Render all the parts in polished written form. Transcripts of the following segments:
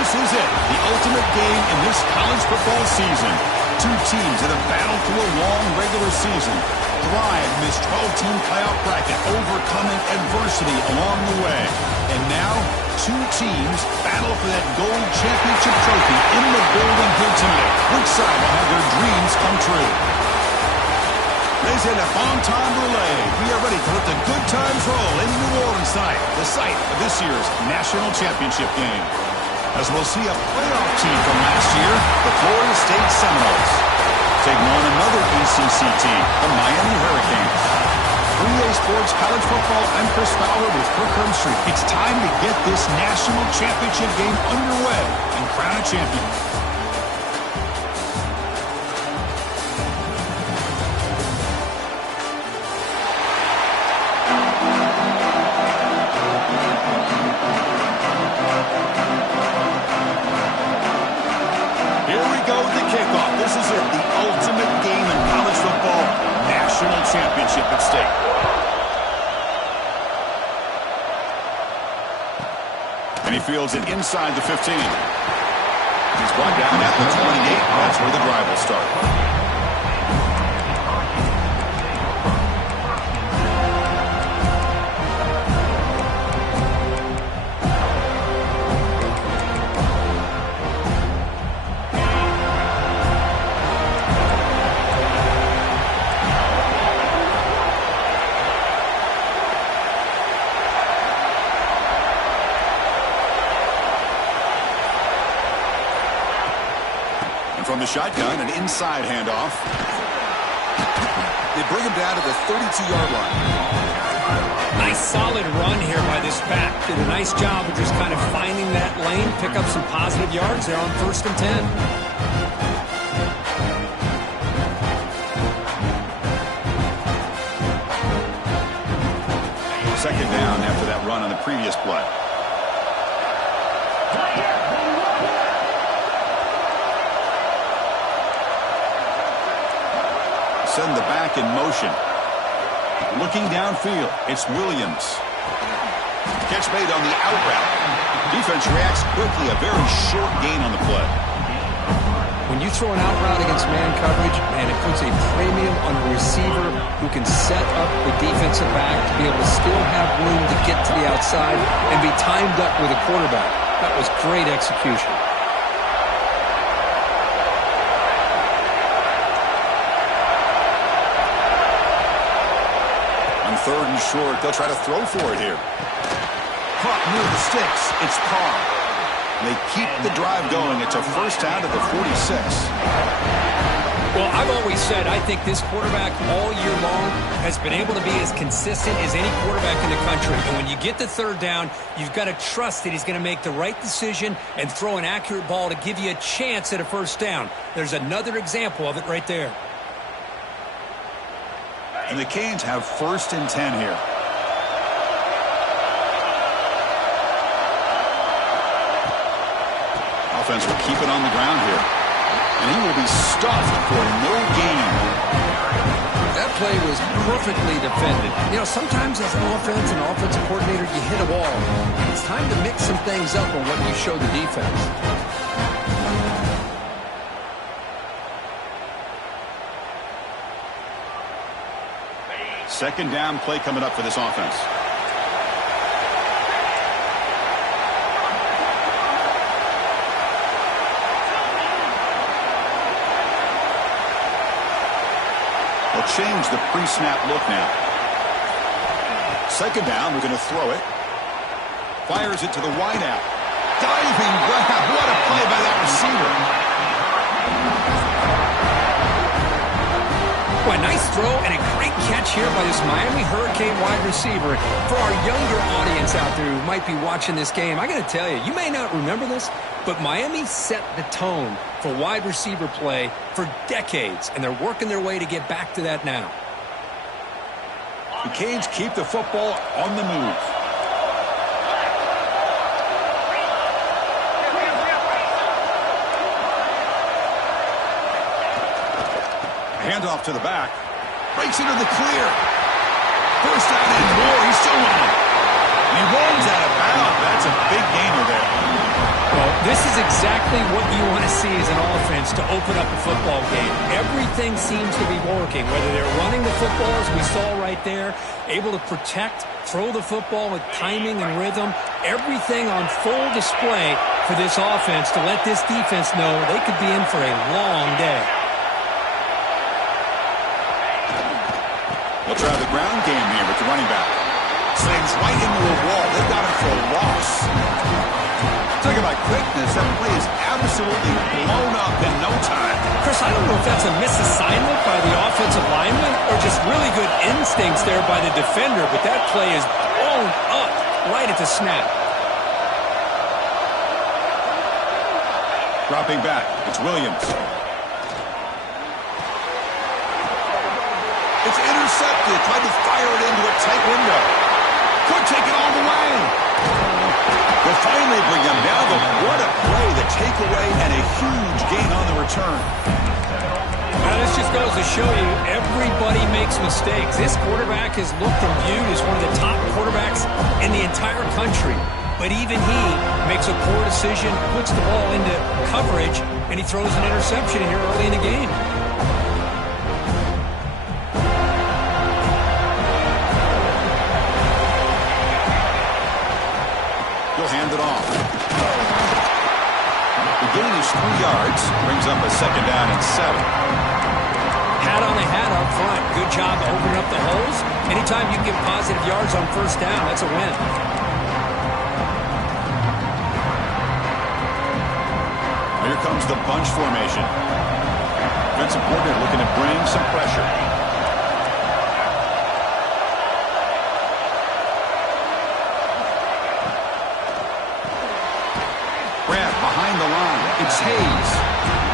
This is it, the ultimate game in this college football season. Two teams that have battled through a long regular season, thrived in this 12-team playoff bracket, overcoming adversity along the way. And now, two teams battle for that gold championship trophy in the building here tonight. Which side will have their dreams come true? Ladies and gentlemen, bon temps relay. We are ready to let the good times roll in New Orleans tonight, the site of this year's national championship game. As we'll see a playoff team from last year, the Florida State Seminoles, taking on another ACC team, the Miami Hurricanes. 3A Sports College Football, I'm Chris Fowler with Kirkland Street. It's time to get this national championship game underway and crown a champion. This is it, the ultimate game in college football, national championship at stake. And he fields it inside the 15. He's brought down at the 28. That's where the drive will start. From the shotgun, an inside handoff. They bring him down to the 32-yard line. Nice solid run here by this back. Did a nice job of just kind of finding that lane, pick up some positive yards there on 1st and 10. Second down after that run on the previous play. Send the back in motion. Looking downfield, it's Williams. Catch made on the out route. Defense reacts quickly, a very short gain on the play. When you throw an out route against man coverage, man, it puts a premium on the receiver who can set up the defensive back to be able to still have room to get to the outside and be timed up with a quarterback. That was great execution. Third and short, they'll try to throw for it here. Caught near the sticks. It's Carr. They keep the drive going. It's a first down to the 46. Well, I've always said I think this quarterback all year long has been able to be as consistent as any quarterback in the country. And when you get the third down, you've got to trust that he's going to make the right decision and throw an accurate ball to give you a chance at a first down. There's another example of it right there. And the Canes have 1st and 10 here. Offense will keep it on the ground here. And he will be stuffed for no gain. That play was perfectly defended. You know, sometimes as an offensive coordinator, you hit a wall. It's time to mix some things up on what you show the defense. Second down play coming up for this offense. They'll change the pre-snap look now. Second down, we're going to throw it. Fires it to the wideout. Diving grab. What a play by that receiver. Boy, nice throw and a great catch here by this Miami Hurricane wide receiver. For our younger audience out there who might be watching this game, I got to tell you, you may not remember this, but Miami set the tone for wide receiver play for decades, and they're working their way to get back to that now. The Canes keep the football on the move. Handoff to the back. Breaks into the clear. First down and more. He's still on it. He rolls out of bounds. That's a big gainer there. Well, this is exactly what you want to see as an offense to open up a football game. Everything seems to be working, whether they're running the football, as we saw right there, able to protect, throw the football with timing and rhythm. Everything on full display for this offense to let this defense know they could be in for a long day. They'll try the ground game here with the running back. Slings right into a wall. They got him for a loss. Talk about quickness. That play is absolutely blown up in no time. Chris, I don't know if that's a misassignment by the offensive lineman or just really good instincts there by the defender, but that play is blown up right at the snap. Dropping back. It's Williams. It's intercepted. Tried to fire it into a tight window. Could take it all the way. They'll finally bring him down, but what a play. The takeaway and a huge gain on the return. Now, this just goes to show you everybody makes mistakes. This quarterback is looked and viewed as one of the top quarterbacks in the entire country. But even he makes a poor decision, puts the ball into coverage, and he throws an interception here early in the game. He'll hand it off. The gain is 3 yards. Brings up a second down and 7. Hat on a hat up front. Good job opening up the holes. Anytime you get positive yards on first down, that's a win. Here comes the bunch formation. Defensive coordinator looking to bring some pressure. Grab behind the line. It's Hayes.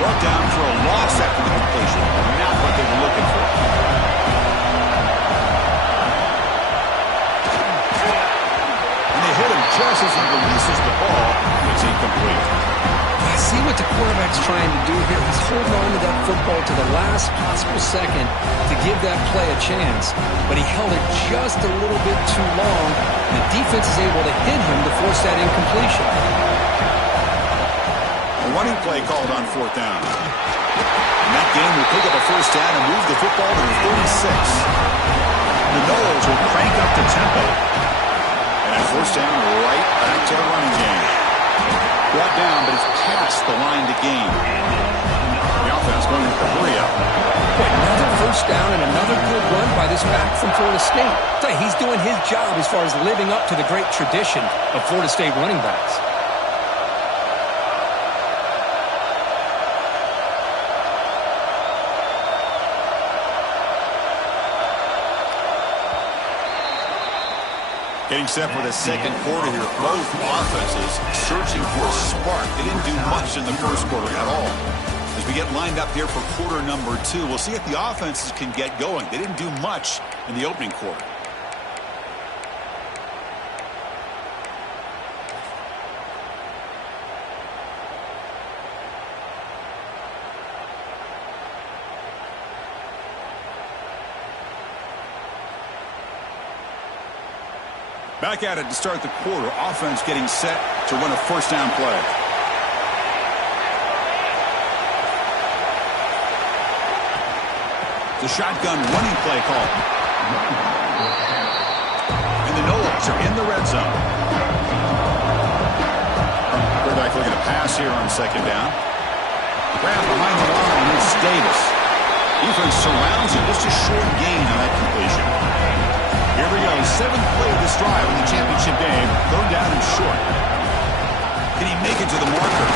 Brought down for a loss after the completion. Not what they were looking for. And they hit him just as he releases the ball. It's incomplete. I see what the quarterback's trying to do here. He's holding on to that football to the last possible second to give that play a chance. But he held it just a little bit too long. The defense is able to hit him to force that incompletion. A running play called on 4th down. And that game will pick up a first down and move the football to the 36. The Noles will crank up the tempo. And a first down right back to the running game. Brought down, but it's past the line to gain. The offense going with the hurry-up. Another first down and another good run by this back from Florida State. I tell you, he's doing his job as far as living up to the great tradition of Florida State running backs. Getting set for the second quarter here. Both offenses searching for a spark. They didn't do much in the first quarter at all. As we get lined up here for quarter number 2, we'll see if the offenses can get going. They didn't do much in the opening quarter. Back at it to start the quarter. Offense getting set to run a first down play. The shotgun running play call. And the Noles are in the red zone. Quarterback looking to pass here on second down. Grab behind the line. It's Davis. Defense surrounds him. Just a short gain on that completion. Here we go, 7th play of this drive in the championship game. 3rd down and short. Can he make it to the marker?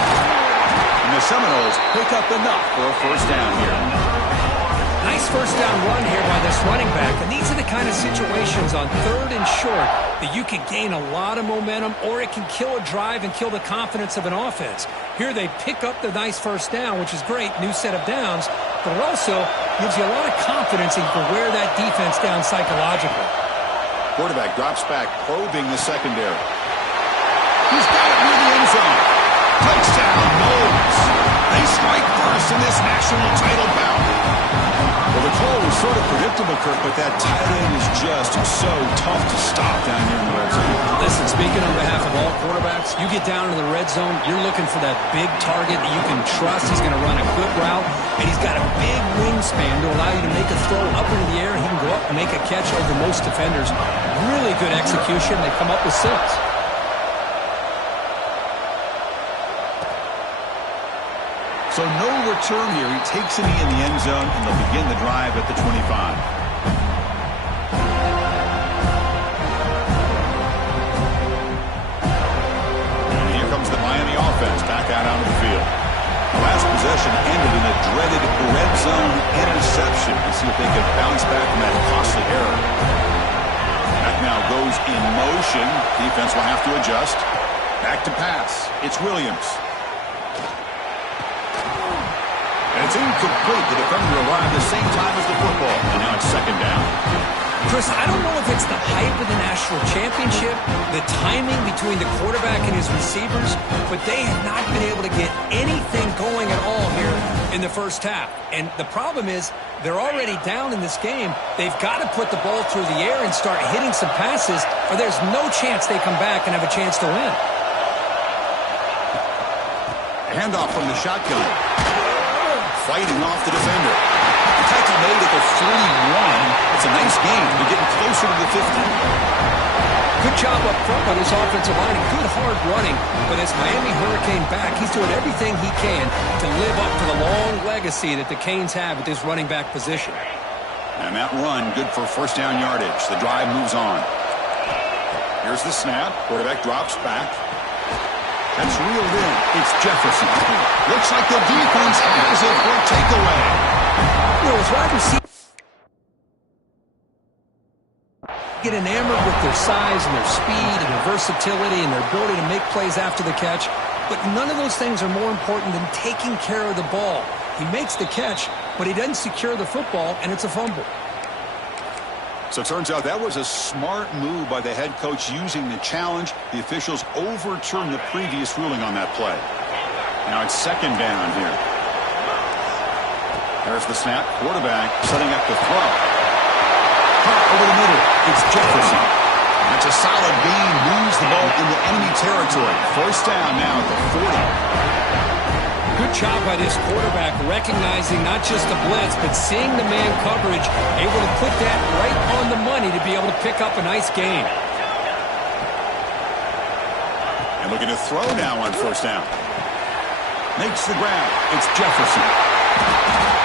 And the Seminoles pick up enough for a first down here. Nice first down run here by this running back. And these are the kind of situations on 3rd and short that you can gain a lot of momentum, or it can kill a drive and kill the confidence of an offense. Here they pick up the nice first down, which is great, new set of downs, but it also gives you a lot of confidence in you can wear that defense down psychologically. Quarterback drops back, probing the secondary. He's got it near the end zone. Touchdown, Noles. They strike first in this national title bout. Well, the call was sort of predictable, Kirk, but that tight end is just so tough to stop down here in the red zone. Listen, speaking on behalf of all quarterbacks, you get down to the red zone, you're looking for that big target that you can trust. He's going to run a good route, and he's got a big wingspan to allow you to make a throw up into the air. He can go up and make a catch over most defenders. Really good execution. They come up with 6. So no return here. He takes a knee in the end zone, and they'll begin the drive at the 25. And here comes the Miami offense back out onto the field. The last possession ended in a dreaded red zone interception. Let's see if they can bounce back from that costly error. Back now goes in motion. Defense will have to adjust. Back to pass. It's Williams. And it's incomplete. The defender arrived the same time as the football. And now it's second down. Chris, I don't know if it's the hype of the national championship, the timing between the quarterback and his receivers, but they have not been able to get anything going at all here in the first half. And the problem is they're already down in this game. They've got to put the ball through the air and start hitting some passes, or there's no chance they come back and have a chance to win. Handoff from the shotgun. Fighting off the defender. The tackle made at the 41. It's a nice game. They're getting closer to the 50. Good job up front by this offensive line and good hard running. But as Miami Hurricane back, he's doing everything he can to live up to the long legacy that the Canes have at this running back position. And that run, good for first down yardage. The drive moves on. Here's the snap. Quarterback drops back. That's reeled in. It's Jefferson. Looks like the defense has it for a takeaway. You know, as wide receivers get enamored with their size and their speed and their versatility and their ability to make plays after the catch, but none of those things are more important than taking care of the ball. He makes the catch, but he doesn't secure the football, and it's a fumble. So it turns out that was a smart move by the head coach using the challenge. The officials overturned the previous ruling on that play. Now it's second down here. There's the snap. Quarterback setting up the throw. Caught over the middle. It's Jefferson. That's a solid gain. Moves the ball into enemy territory. First down now at the 40. Good job by this quarterback recognizing not just the blitz, but seeing the man coverage, able to put that right on the money to be able to pick up a nice gain. And looking to throw now on first down. Makes the grab. It's Jefferson.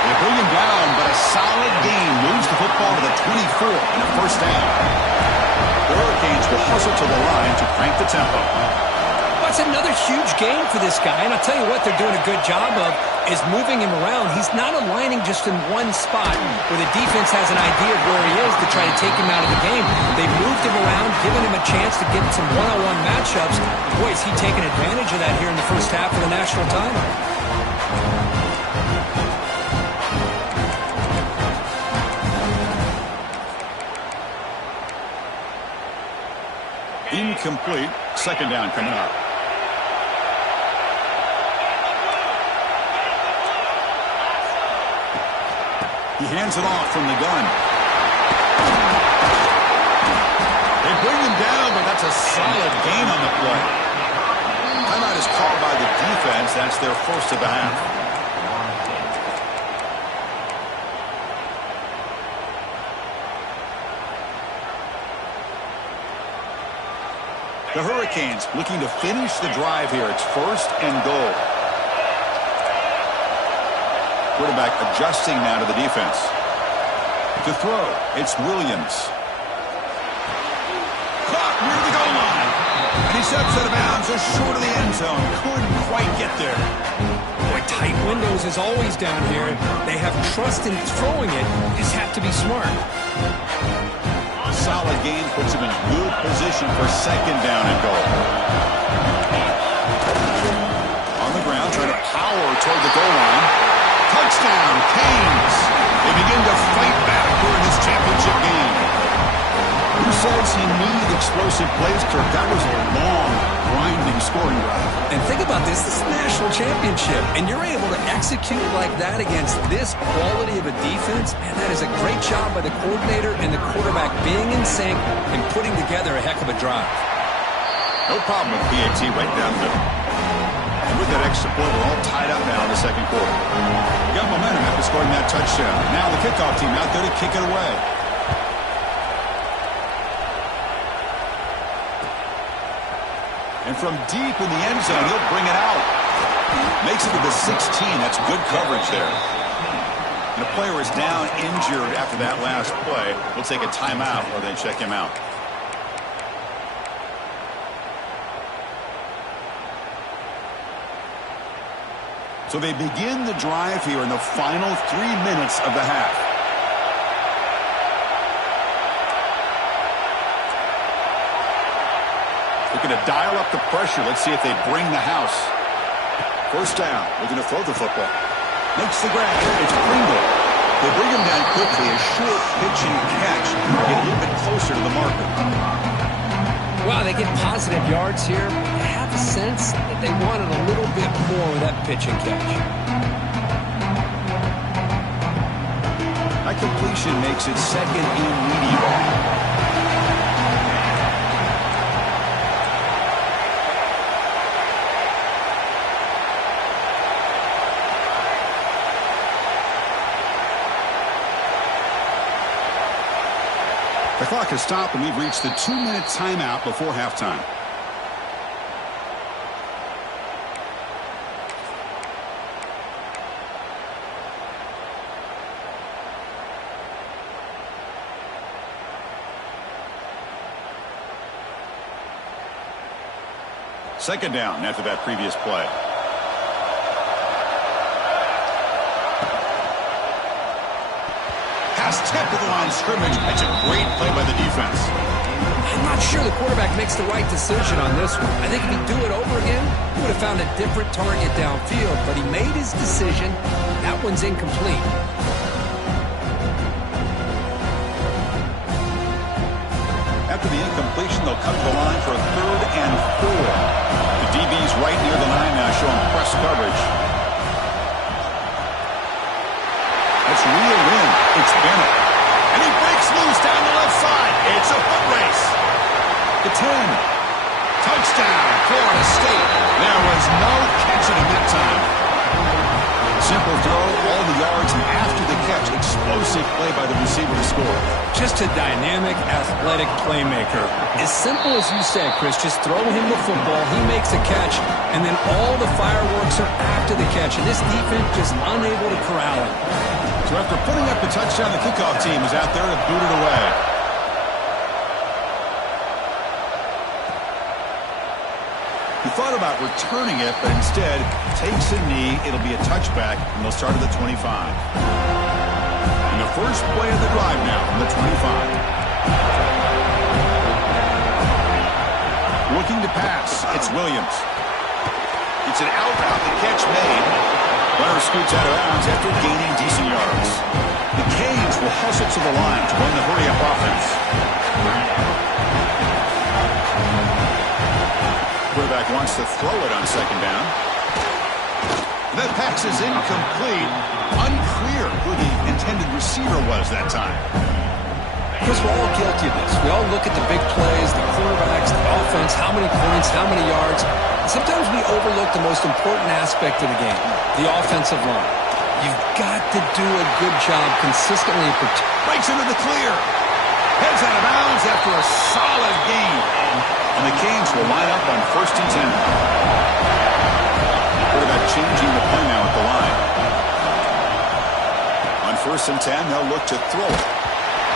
They bring him down, but a solid gain moves the football to the 24 and a first down. The Hurricanes will hustle to the line to crank the tempo. That's another huge game for this guy, and I'll tell you what they're doing a good job of is moving him around. He's not aligning just in one spot where the defense has an idea of where he is to try to take him out of the game. They've moved him around, given him a chance to get some one-on-one matchups. Boy, is he taking advantage of that here in the first half of the national title. Incomplete. Second down coming up. He hands it off from the gun. They bring him down, but that's a solid gain on the play. Timeout is called by the defense. That's their first of the half. The Hurricanes looking to finish the drive here. It's first and goal. Quarterback adjusting now to the defense. To throw, it's Williams. Caught near the goal line. And he steps out of bounds just short of the end zone. Couldn't quite get there. Boy, tight windows is always down here. They have trust in throwing it. You just have to be smart. Solid gain puts him in good position for second down and goal. On the ground, trying to power toward the goal line. Touchdown, Canes. They begin to fight back during this championship game. Who says he needed explosive plays, Kirk? That was a long, grinding scoring drive. And think about this. This is the national championship. marksmanship, and you're able to execute like that against this quality of a defense, man, that is a great job by the coordinator and the quarterback being in sync and putting together a heck of a drive. No problem with PAT right down the middle. And with that extra point, we're all tied up now in the second quarter. We got momentum after scoring that touchdown. Now the kickoff team out there to kick it away. And from deep in the end zone, he'll bring it out. Makes it to the 16. That's good coverage there. And the player is down injured after that last play. We'll take a timeout or then check him out. So they begin the drive here in the final 3 minutes of the half. Looking to dial up the pressure. Let's see if they bring the house. First down. Looking to throw the football. Makes the grab. It's Pringle. They bring him down quickly. A short pitch and catch. Get a little bit closer to the marker. Wow, they get positive yards here. I have a sense that they wanted a little bit more with that pitch and catch. That completion makes it second and medium. The clock has stopped, and we've reached the 2-minute timeout before halftime. Second down after that previous play. Tip to the line of scrimmage. That's a great play by the defense. I'm not sure the quarterback makes the right decision on this one. I think if he'd do it over again, he would have found a different target downfield, but he made his decision. That one's incomplete. After the incompletion, they'll come to the line for a 3rd and 4. The DB's right near the line now, showing press coverage. That's reeled in. It's Bennett. And he breaks loose down the left side. It's a foot race. The 10. Touchdown, Florida State. There was no catching him that time. Simple throw, all the yards, and after the catch, explosive play by the receiver to score. Just a dynamic, athletic playmaker. As simple as you said, Chris, just throw him the football, he makes a catch, and then all the fireworks are after the catch, and this defense just unable to corral him. So after putting up the touchdown, the kickoff team is out there to boot it away. He thought about returning it, but instead takes a knee. It'll be a touchback, and they'll start at the 25. And the first play of the drive now from the 25. Looking to pass. It's Williams. It's an out route. The catch made. Runner scoots out of bounds after gaining decent yards. The Canes will hustle to the line to run the hurry-up offense. Quarterback wants to throw it on second down. That pass is incomplete. Unclear who the intended receiver was that time. Chris, we're all guilty of this. We all look at the big plays, the quarterbacks, the offense, how many points, how many yards. And sometimes we overlook the most important aspect of the game, the offensive line. You've got to do a good job consistently. Breaks into the clear. Heads out of bounds after a solid gain. And the Canes will line up on 1st and 10. Quarterback changing the play now at the line. On 1st and 10, they'll look to throw it.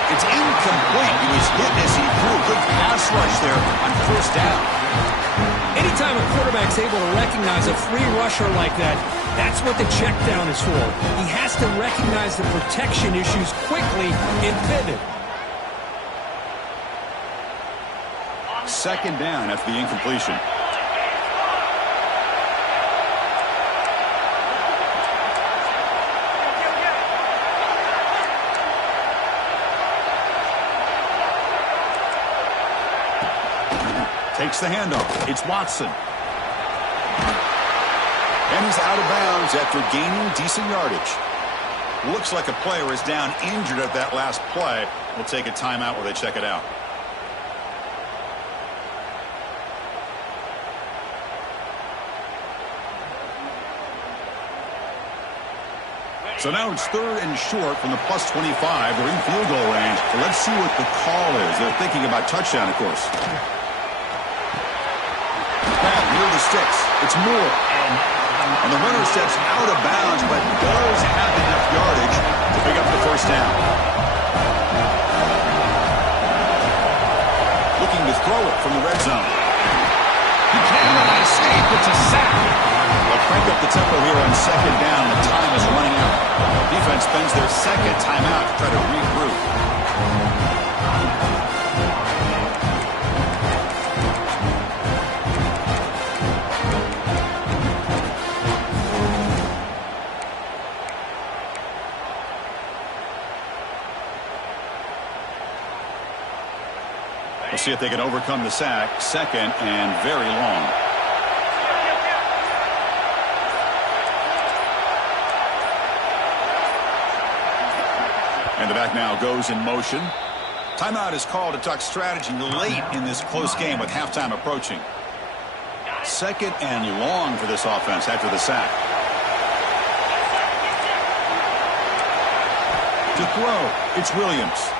It's incomplete. He was hit as he threw. Good pass rush there on 1st down. Anytime a quarterback's able to recognize a free rusher like that, that's what the check down is for. He has to recognize the protection issues quickly and pivot. Second down after the incompletion. Takes the handoff. It's Watson. And he's out of bounds after gaining decent yardage. Looks like a player is down injured at that last play. We'll take a timeout while they check it out. So now it's 3rd and short from the +25. They're in field goal range. So let's see what the call is. They're thinking about touchdown, of course. Back near the sticks. It's Moore. And the runner steps out of bounds, but does have enough yardage to pick up the first down. Looking to throw it from the red zone. He cannot escape. It's a sack. They'll crank up the tempo here on 2nd down. The time is running out. Defense spends their 2nd timeout to try to regroup. We'll see if they can overcome the sack. 2nd and very long. And the back now goes in motion. Timeout is called to talk strategy late in this close game with halftime approaching. 2nd and long for this offense after the sack. To throw, it's Williams.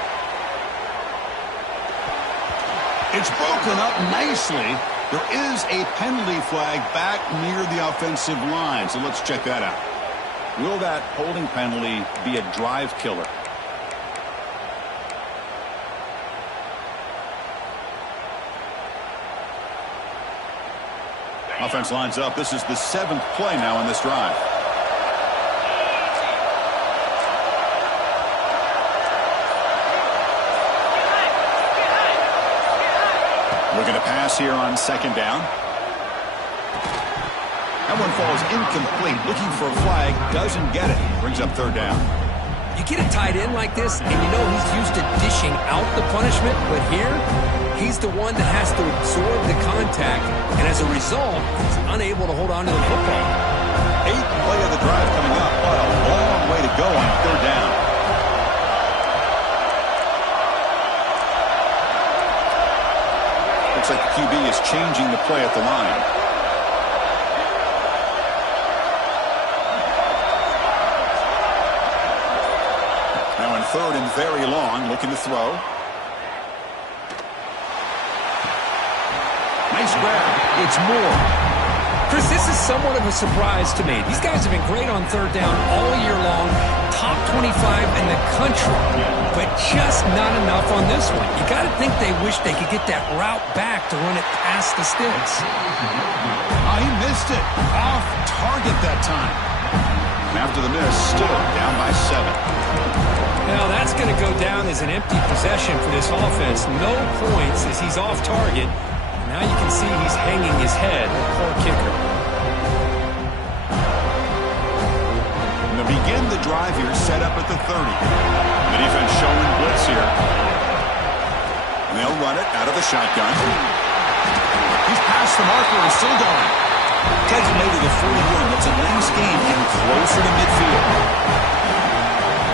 It's broken up nicely. There is a penalty flag back near the offensive line, so let's check that out. Will that holding penalty be a drive killer? Offense lines up. This is the 7th play now in this drive. Looking to pass here on 2nd down. That one falls incomplete. Looking for a flag. Doesn't get it. Brings up 3rd down. You get a tight end like this, and you know he's used to dishing out the punishment, but here, he's the one that has to absorb the contact, and as a result, he's unable to hold on to the football. 8th play of the drive coming up, but a long way to go on 3rd down. Looks like the QB is changing the play at the line. Now in 3rd and very long, looking to throw. Nice grab. It's Moore. Chris, this is somewhat of a surprise to me. These guys have been great on 3rd down all year long, top 25 in the country, but just not enough on this one. You got to think they wish they could get that route back to run it past the sticks. He missed it. Off target that time. And after the miss, still down by 7. Now that's going to go down as an empty possession for this offense. No points as he's off target. Now you can see he's hanging his head. Poor kicker. And they begin the drive here, set up at the 30. The defense showing blitz here. And they'll run it out of the shotgun. He's past the marker and still going. Takes him to the 41. That's a nice game and closer to midfield.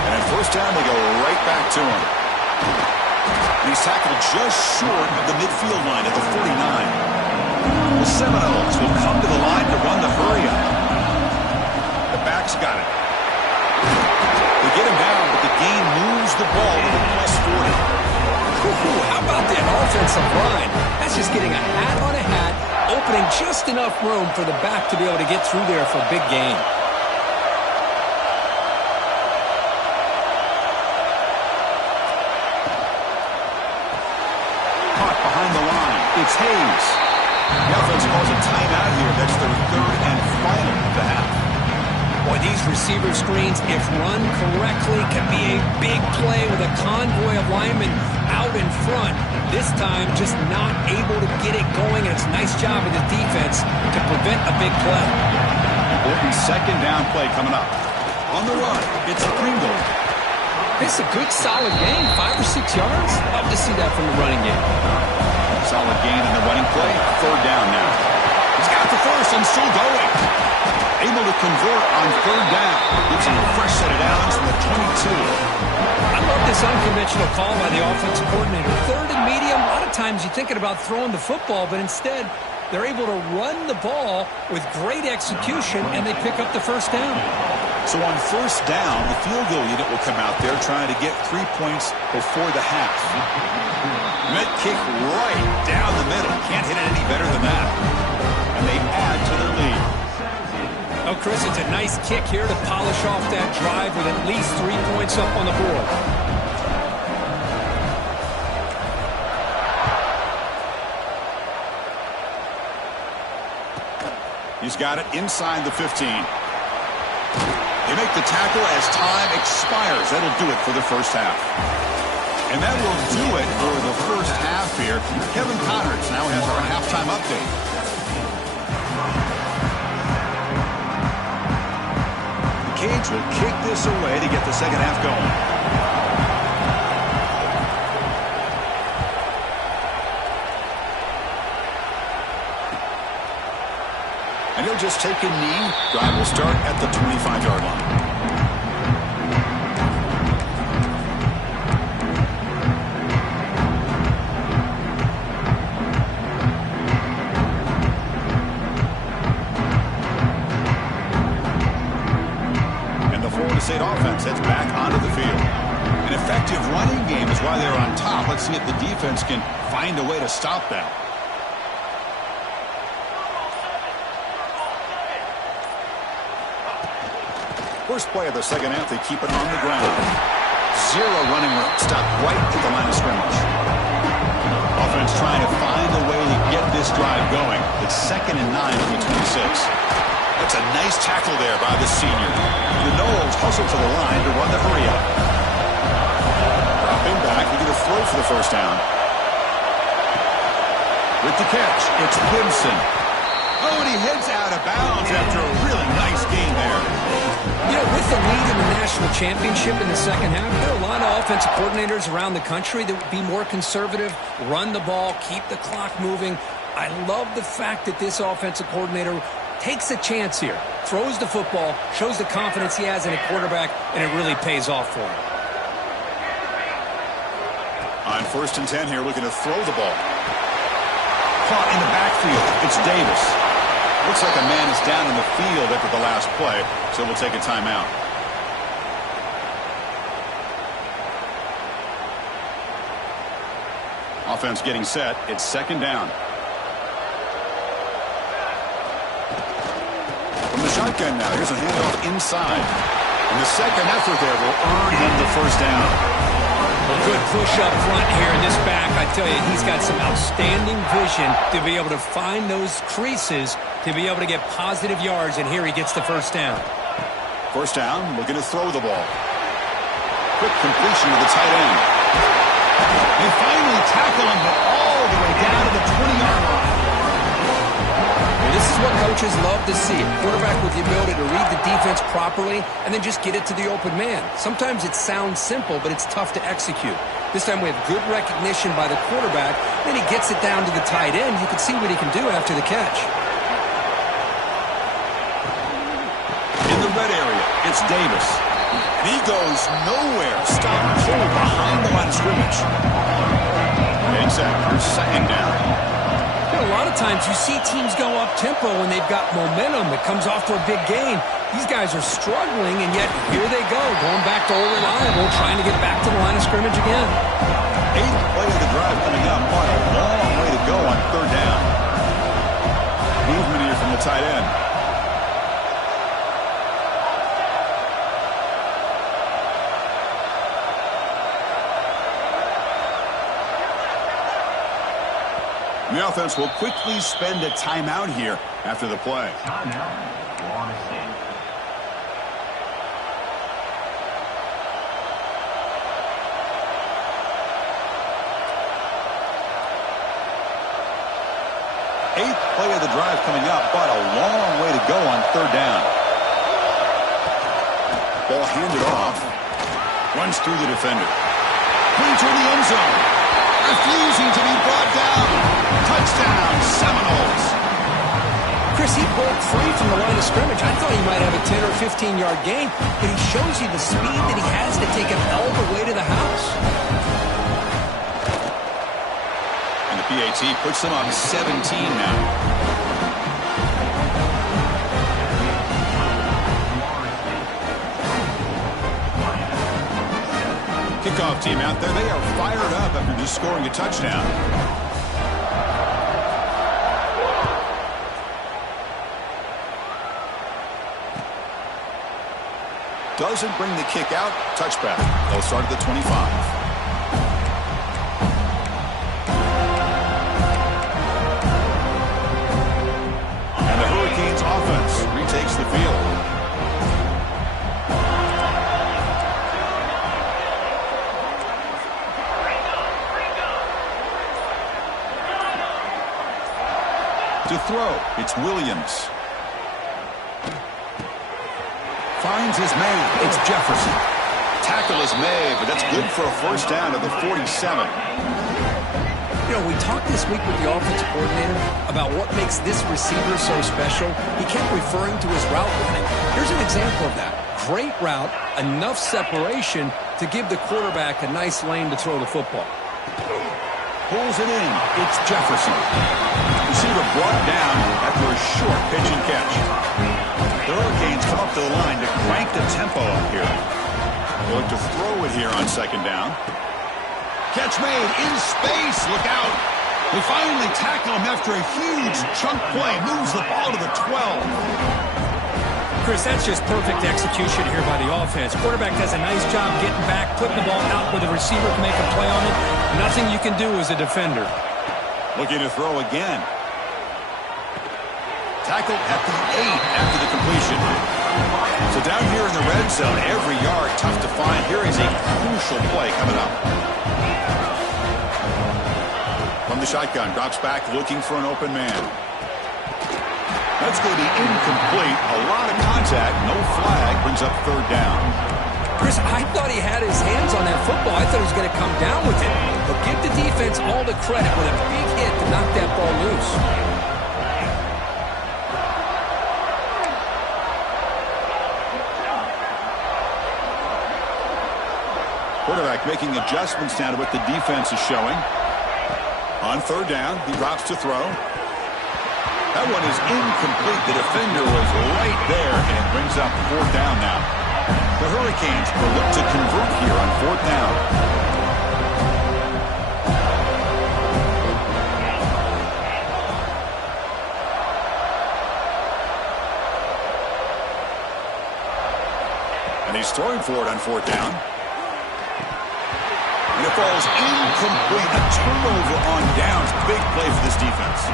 And at 1st down, they go right back to him. He's tackled just short of the midfield line at the 49. The Seminoles will come to the line to run the hurry up. The back's got it. They get him down, but the game moves the ball to the +40. How about that offensive line? That's just getting a hat on a hat, opening just enough room for the back to be able to get through there for a big gain. It's Hayes. The offense calls a timeout here. That's their 3rd and final of the half. Boy, these receiver screens, if run correctly, can be a big play with a convoy of linemen out in front. This time, just not able to get it going, and it's a nice job of the defense to prevent a big play. Important 2nd down play coming up. On the run, it's Pringle. It's a good, solid gain, 5 or 6 yards. Love to see that from the running game. Solid gain in the running play. 3rd down now. He's got the first and still going. able to convert on third down. Gives him a fresh set of downs from the 22. I love this unconventional call by the offensive coordinator. Third and medium, a lot of times you're thinking about throwing the football, but instead they're able to run the ball with great execution, and they pick up the first down. So on first down, the field goal unit will come out there trying to get 3 points before the half. Met kick right down the middle. Can't hit it any better than that. And they add to their lead. Oh, Chris, it's a nice kick here to polish off that drive with at least 3 points up on the board. He's got it inside the 15. They make the tackle as time expires. That'll do it for the first half. And that will do it for the first half here. Kevin Connerts now has our halftime update. Cage will kick this away to get the second half going. And he'll just take a knee. Drive will start at the 25-yard line. State offense heads back onto the field. An effective running game is why they're on top. Let's see if the defense can find a way to stop that. First play of the second half, they keep it on the ground. Zero running room. Stop right at the line of scrimmage. Offense trying to find a way to get this drive going. It's 2nd and 9 from the 26. That's a nice tackle there by the senior. The Knowles hustle to the line to run the hurry up. Dropping back, we're going to throw for the first down. With the catch, it's Clemson. Oh, and he heads out of bounds after a really nice game there. You know, with the lead in the national championship in the second half, there are a lot of offensive coordinators around the country that would be more conservative, run the ball, keep the clock moving. I love the fact that this offensive coordinator takes a chance here, throws the football, shows the confidence he has in a quarterback, and it really pays off for him. On 1st and 10 here, looking to throw the ball. Caught in the backfield. It's Davis. Looks like a man is down in the field after the last play, so we'll take a timeout. Offense getting set. It's 2nd down. From the shotgun now, here's a handoff inside. And the second effort there will earn him the first down. A good push up front here in this back. I tell you, he's got some outstanding vision to be able to find those creases, to be able to get positive yards, and here he gets the first down. First down, looking to throw the ball. Quick completion to the tight end. They finally tackle him, but all the way down to the 20-yard line. This is what coaches love to see. A quarterback with the ability to read the defense properly and then just get it to the open man. Sometimes it sounds simple, but it's tough to execute. This time we have good recognition by the quarterback. Then he gets it down to the tight end. You can see what he can do after the catch. In the red area, it's Davis. And he goes nowhere. Stop cold behind the line of scrimmage. Makes that for 2nd down. A lot of times you see teams go up-tempo when they've got momentum. It comes off to a big gain. These guys are struggling, and yet here they go, going back to old reliable, trying to get back to the line of scrimmage again. 8th play of the drive coming up. What a long way to go on 3rd down. Movement here from the tight end. The offense will quickly spend a timeout here after the play. Eighth play of the drive coming up, but a long way to go on 3rd down. Ball handed off. Runs through the defender. Into the end zone. Refusing to be brought down. Touchdown, Seminoles. Chris, he broke free from the line of scrimmage. I thought he might have a 10 or 15-yard gain, but he shows you the speed that he has to take it all the way to the house. And the PAT puts them on 17 now. Kickoff team out there. They are fired up after just scoring a touchdown. Doesn't bring the kick out. Touchback. They'll start at the 25. And the Hurricanes offense retakes the field. To throw, it's Williams. Finds his man. It's Jefferson. Tackle is made, but that's good for a first down at the 47. You know, we talked this week with the offensive coordinator about what makes this receiver so special. He kept referring to his route running. Here's an example of that. Great route, enough separation to give the quarterback a nice lane to throw the football. Pulls it in. It's Jefferson. Receiver brought down after a short pitch and catch. The Hurricanes come up to the line to crank the tempo up here. They look to throw it here on second down. Catch made in space. Look out. They finally tackle him after a huge chunk play. Moves the ball to the 12. Chris, that's just perfect execution here by the offense. Quarterback does a nice job getting back, putting the ball out where the receiver can make a play on it. Nothing you can do as a defender. Looking to throw again. Tackled at the 8 after the completion. So down here in the red zone, every yard tough to find. Here is a crucial play coming up. From the shotgun, drops back looking for an open man. That's going to be incomplete. A lot of contact. No flag. Brings up third down. Chris, I thought he had his hands on that football. I thought he was going to come down with it. But give the defense all the credit with a big hit to knock that ball loose. Quarterback making adjustments now to what the defense is showing. On third down, he drops to throw. That one is incomplete. The defender was right there, and it brings up fourth down now. The Hurricanes will look to convert here on fourth down. And he's throwing for it on fourth down. And it falls incomplete. A turnover on downs. Big play for this defense.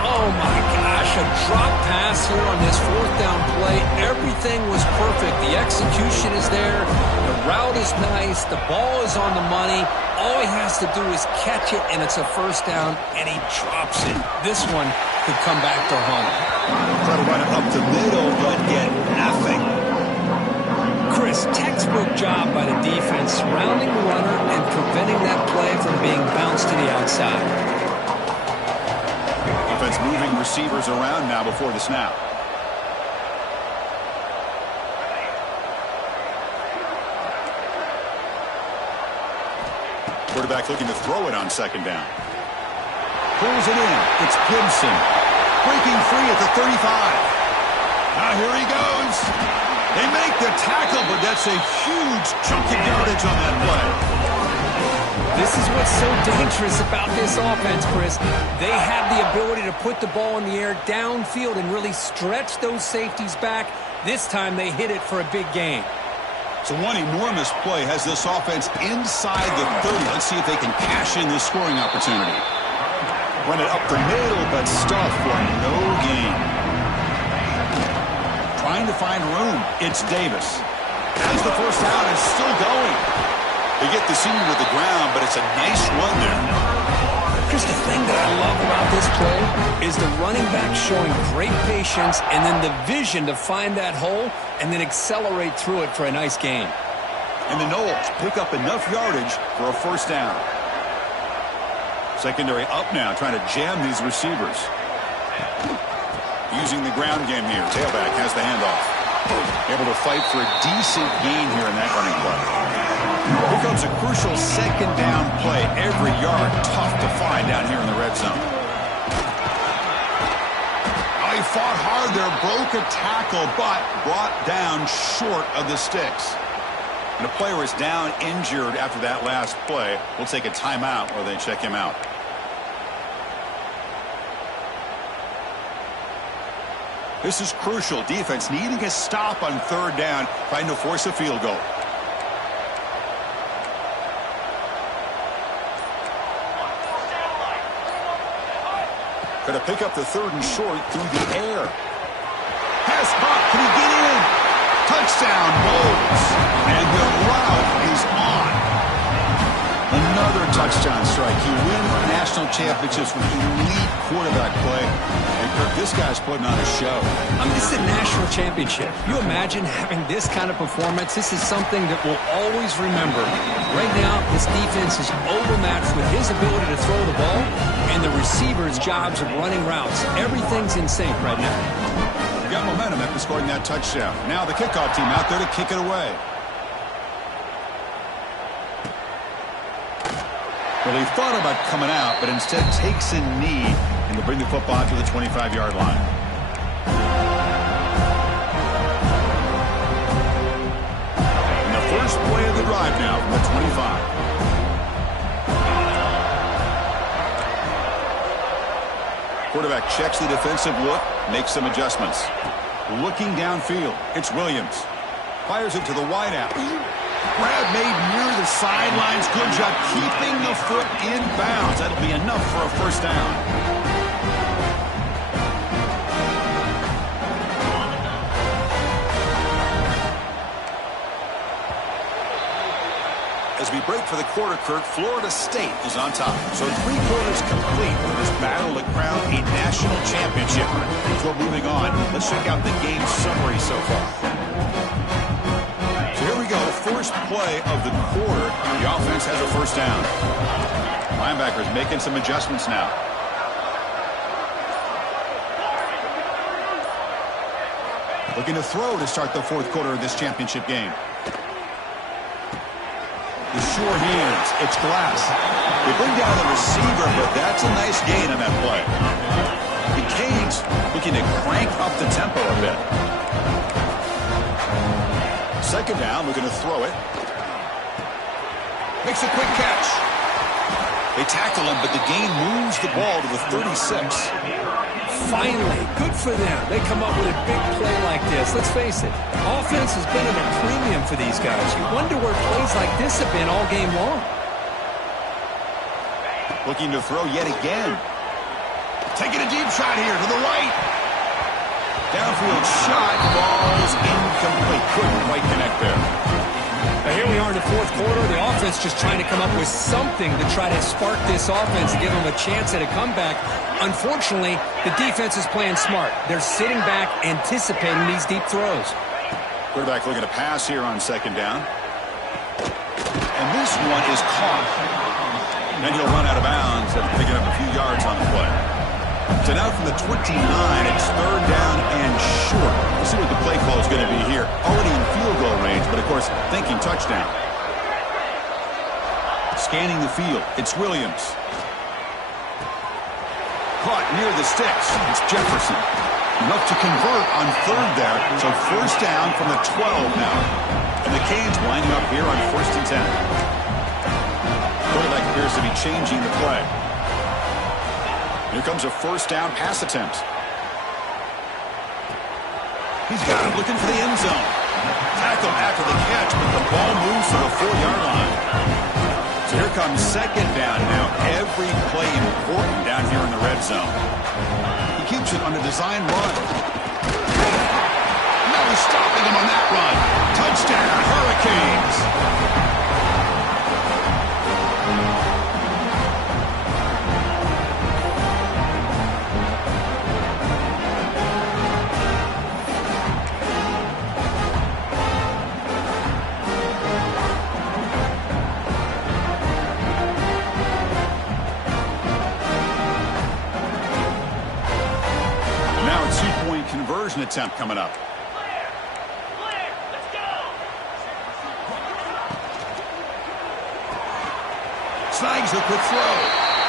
Oh, my gosh. A drop pass here on this fourth down play. Everything was perfect. The execution is there. The route is nice. The ball is on the money. All he has to do is catch it, and it's a first down, and he drops it. This one could come back to home. Try to run it up the middle, but get nothing. Chris, textbook job by the defense, surrounding the runner and preventing that play from being bounced to the outside. Defense moving receivers around now before the snap. Quarterback looking to throw it on second down. Pulls it in. It's Gibson. Breaking free at the 35. Now here he goes. They make the tackle, but that's a huge chunk of yardage on that play. This is what's so dangerous about this offense, Chris. They have the ability to put the ball in the air downfield and really stretch those safeties back. This time they hit it for a big gain. So one enormous play has this offense inside the 30. Let's see if they can cash in this scoring opportunity. Run it up the middle, but stuffed for no gain. Trying to find room. It's Davis. As the first down is still going. They get the senior to the ground, but it's a nice run there. Chris, the thing that I love about this play is the running back showing great patience and then the vision to find that hole and then accelerate through it for a nice gain. And the Knowles pick up enough yardage for a first down. Secondary up now, trying to jam these receivers. using the ground game here. Tailback has the handoff. Able to fight for a decent gain here in that running play. Here comes a crucial second down play. Every yard tough to find down here in the red zone. Oh, he fought hard there, broke a tackle, but brought down short of the sticks. And the player is down injured after that last play. We'll take a timeout or they check him out. This is crucial. Defense needing a stop on third down, trying to force a field goal. Going to pick up the third and short through the air. Pass caught. Can he get in? Touchdown, Bowles. And the route is on. Another touchdown strike. He wins national championships with elite quarterback play. And Kirk, this guy's putting on a show. I mean, this is a national championship. You imagine having this kind of performance? This is something that we'll always remember. Right now, this defense is overmatched with his ability to throw the ball and the receivers' jobs of running routes. Everything's in sync right now. Got momentum after scoring that touchdown. Now the kickoff team out there to kick it away. Well, he thought about coming out, but instead takes a knee and will bring the football to the 25-yard line. And the first play of the drive now from the 25. Quarterback checks the defensive look, makes some adjustments. Looking downfield, it's Williams. Fires it to the wideout. Grab made near the sidelines. Good job keeping the foot in bounds. That'll be enough for a first down. As we break for the quarter, Kirk, Florida State is on top. So 3 quarters complete for this battle to crown a national championship. Before moving on, let's check out the game summary so far. So here we go, first play of the quarter. The offense has a first down. Linebackers making some adjustments now. Looking to throw to start the fourth quarter of this championship game. The sure hands, it's Glass. They bring down the receiver, but that's a nice gain on that play. The Canes looking to crank up the tempo a bit. Second down, looking to throw it. Makes a quick catch. They tackle him, but the gain moves the ball to the 36. Finally, good for them. They come up with a big play like this. Let's face it, offense has been at a premium for these guys. You wonder where plays like this have been all game long. Looking to throw yet again. Taking a deep shot here to the right. Downfield shot, ball's incomplete. Couldn't quite connect there. Now here we are in the fourth quarter. The offense just trying to come up with something to try to spark this offense and give them a chance at a comeback. Unfortunately, the defense is playing smart. They're sitting back, anticipating these deep throws. Quarterback looking to pass here on second down. And this one is caught. Then he'll run out of bounds after picking up a few yards on the play. So now from the 29, it's third down and short. We'll see what the play call is going to be here. Already in field goal range, but of course, thinking touchdown. Scanning the field, it's Williams. Caught near the sticks, it's Jefferson. Enough to convert on third there, so first down from the 12 now. And the Canes winding up here on first and 10. Quarterback appears to be changing the play. Here comes a first down pass attempt. He's got him looking for the end zone. Tackle after the catch, but the ball moves to the 4-yard line. So here comes second down now. Every play important down here in the red zone. He keeps it on a design run. No stopping him on that run. Touchdown, Hurricanes. attempt coming up. Snags the quick throw.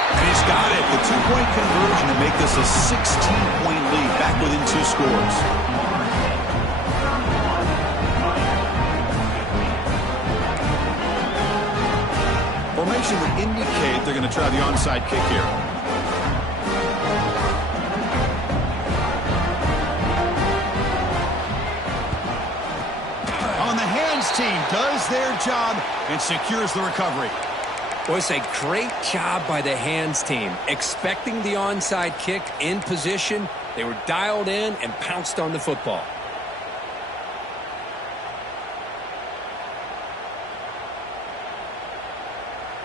And he's got it. The two-point conversion to make this a 16-point lead, back within 2 scores. Formation would indicate they're going to try the onside kick here. On the hands team does their job and secures the recovery. Well, it's a great job by the hands team. Expecting the onside kick in position, they were dialed in and pounced on the football.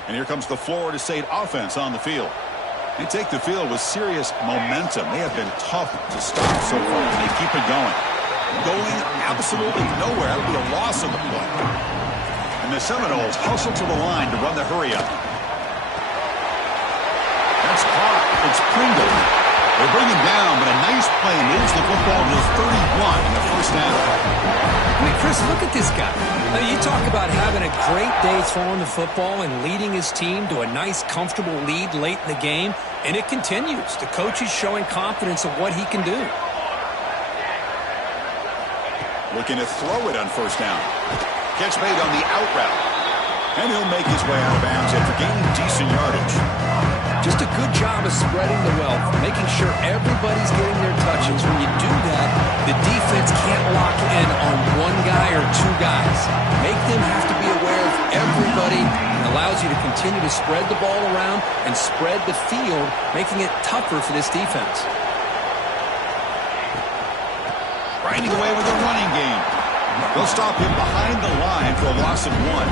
And here comes the Florida State offense on the field. They take the field with serious momentum. They have been tough to stop so far, and they keep it going. Going absolutely nowhere. That would be a loss of the play. And the Seminoles hustle to the line to run the hurry-up. That's caught. It's Pringle. They bring him down, but a nice play moves the football to 31 in the first down. I mean, Chris, look at this guy. I mean, you talk about having a great day throwing the football and leading his team to a nice, comfortable lead late in the game, and it continues. The coach is showing confidence of what he can do. Looking to throw it on first down. Catch made on the out route. And he'll make his way out of bounds after gaining decent yardage. Just a good job of spreading the wealth, making sure everybody's getting their touches. When you do that, the defense can't lock in on one guy or 2 guys. Make them have to be aware of everybody, and allows you to continue to spread the ball around and spread the field, making it tougher for this defense. Grinding away with a running game. They'll stop him behind the line for a loss of 1.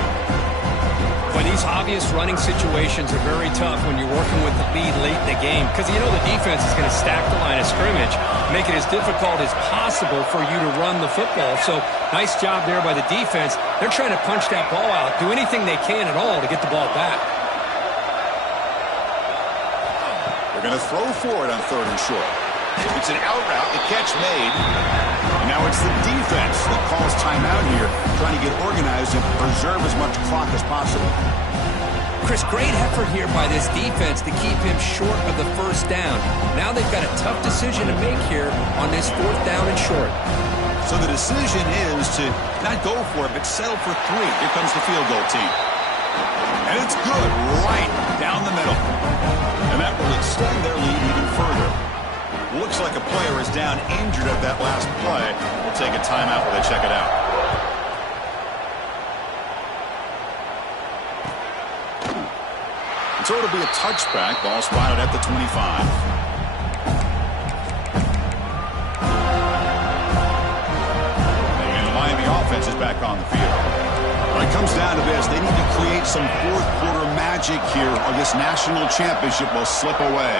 But these obvious running situations are very tough when you're working with the lead late in the game, because you know the defense is going to stack the line of scrimmage, make it as difficult as possible for you to run the football. So nice job there by the defense. They're trying to punch that ball out, do anything they can at all to get the ball back. They're going to throw for it on 3rd and short. It's an out route, the catch made. And now it's the defense that calls timeout here, trying to get organized and preserve as much clock as possible. Chris, great effort here by this defense to keep him short of the first down. Now they've got a tough decision to make here on this 4th down and short. So the decision is to not go for it, but settle for 3. Here comes the field goal team. And it's good, right down the middle. And that will extend their lead even further. Looks like a player is down injured at that last play. We'll take a timeout while they check it out. And so it'll be a touchback. Ball spotted at the 25. And the Miami offense is back on the field. When it comes down to this, they need to create some 4th quarter magic here, or this national championship will slip away.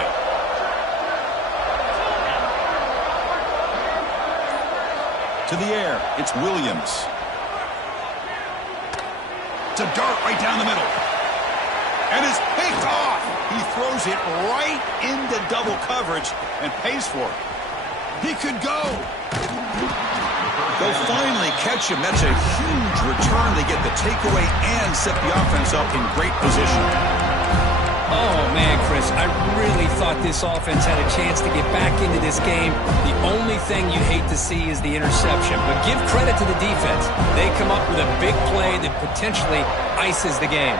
To the air, it's Williams. To dart right down the middle. And it's picked off. He throws it right into double coverage and pays for it. He could go. They'll finally catch him. That's a huge return. They get the takeaway and set the offense up in great position. Oh, man, Chris, I really thought this offense had a chance to get back into this game. The only thing you hate to see is the interception. But give credit to the defense. They come up with a big play that potentially ices the game.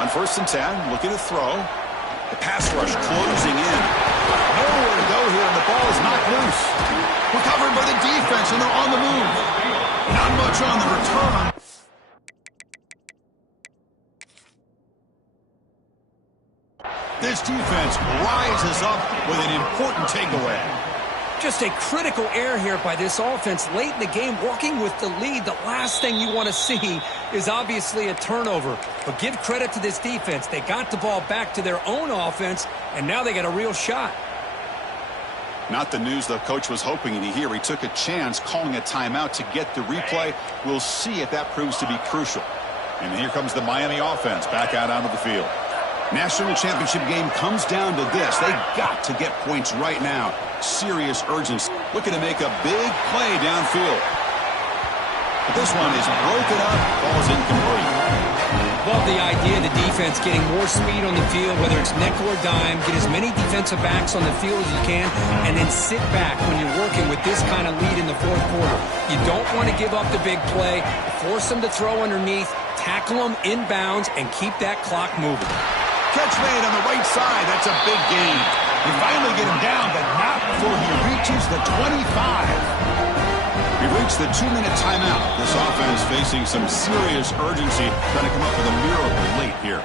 On 1st and 10, looking to throw. The pass rush closing in. Nowhere to go here, and the ball is knocked loose. Recovered by the defense, and they're on the move. Not much on the return. This defense rises up with an important takeaway. Just a critical error here by this offense late in the game, working with the lead. The last thing you want to see is obviously a turnover. But give credit to this defense. They got the ball back to their own offense, and now they got a real shot. Not the news the coach was hoping to hear. He took a chance calling a timeout to get the replay. We'll see if that proves to be crucial. And here comes the Miami offense back out onto the field. National championship game comes down to this. They got to get points right now. Serious urgency. Looking to make a big play downfield. But this one is broken up. Ball's incomplete. Love the idea of the defense getting more speed on the field, whether it's nickel or dime. Get as many defensive backs on the field as you can, and then sit back when you're working with this kind of lead in the fourth quarter. You don't want to give up the big play. Force them to throw underneath, tackle them inbounds, and keep that clock moving. Catch made on the right side. That's a big gain. You finally get him down, but not before he reaches the 25. We've reached the 2-minute timeout. This offense facing some serious urgency, trying to come up with a miracle late here.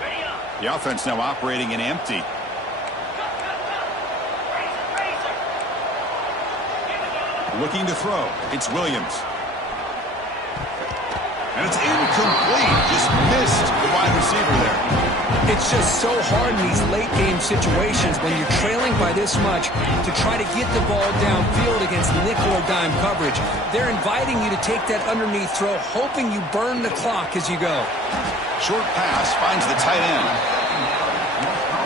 The offense now operating in empty. Looking to throw. It's Williams. And it's incomplete. Just missed the wide receiver there. It's just so hard in these late-game situations when you're trailing by this much to try to get the ball downfield against nickel or dime coverage. They're inviting you to take that underneath throw, hoping you burn the clock as you go. Short pass finds the tight end.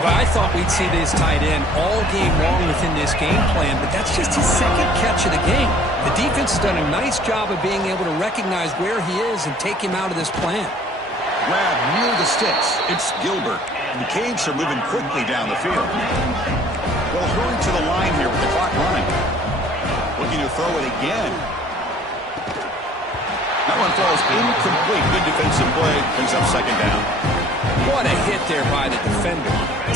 Well, I thought we'd see this tight end all game long within this game plan, but that's just his second catch of the game. The defense has done a nice job of being able to recognize where he is and take him out of this plan. Grab near the sticks. It's Gilbert. The Canes are moving quickly down the field. They'll hurry to the line here with the clock running. Looking to throw it again. That one falls incomplete. Good defensive play. Brings up second down. What a hit there by the defender.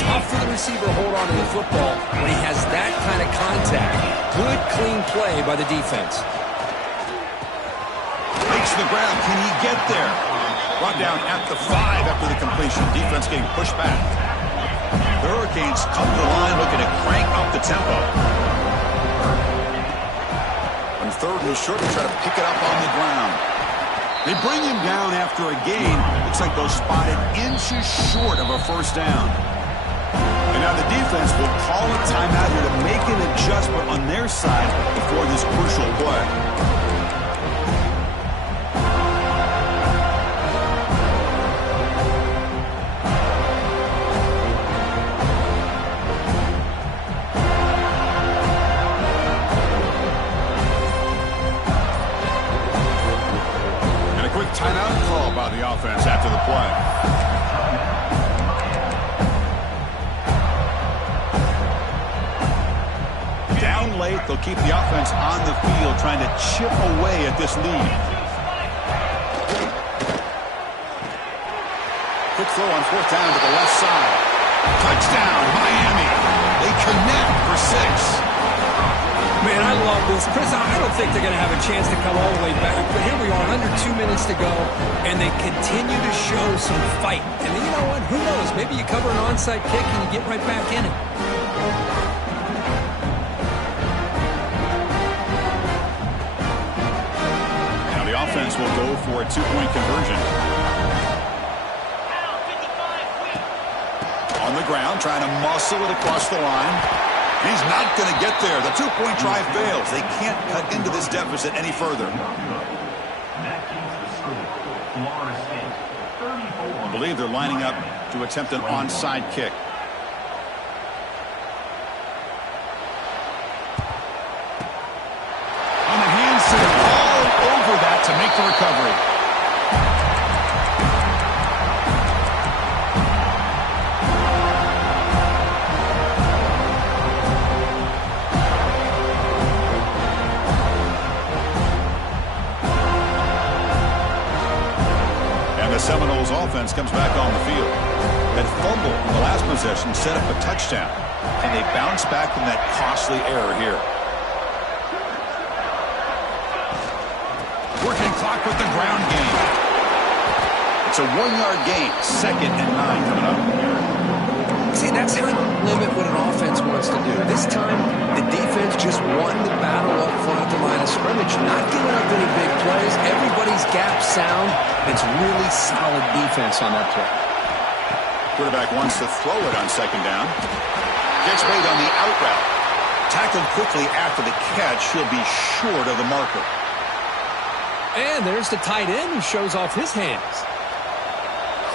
Tough for the receiver to hold on to the football when he has that kind of contact. Good, clean play by the defense. Makes the grab. Can he get there? Brought down at the 5 after the completion. Defense getting pushed back. The Hurricanes come to the line looking to crank up the tempo. On third and short, they try to pick it up on the ground. They bring him down after a gain. Looks like they'll spot it inches short of a first down. And now the defense will call a timeout here to make an adjustment on their side before this crucial play. Timeout call by the offense after the play. Down late, they'll keep the offense on the field, trying to chip away at this lead. Quick throw on fourth down to the left side. Touchdown, Miami. They connect for 6. Man, I love this. Chris, I don't think they're going to have a chance to come all the way back, but here we are, under 2 minutes to go, and they continue to show some fight. And you know what? Who knows? Maybe you cover an onside kick and you get right back in it. Now the offense will go for a 2-point conversion. On the ground, trying to muscle it across the line. He's not going to get there. The 2-point try fails. They can't cut into this deficit any further. I believe they're lining up to attempt an onside kick. On the handstand, all over that to make the recovery. Seminoles offense comes back on the field. That fumble in the last possession set up a touchdown. And they bounce back from that costly error here. Working clock with the ground game. It's a 1-yard gain. 2nd and 9 coming up. See, that's how you limit what an offense wants to do. This time, the defense just won the battle up front at the line of scrimmage, not giving up any big plays. Everybody's gap sound. It's really solid defense on that play. Quarterback wants to throw it on 2nd down. Gets made on the out route. Tackled quickly after the catch. He'll be short of the marker. And there's the tight end who shows off his hands.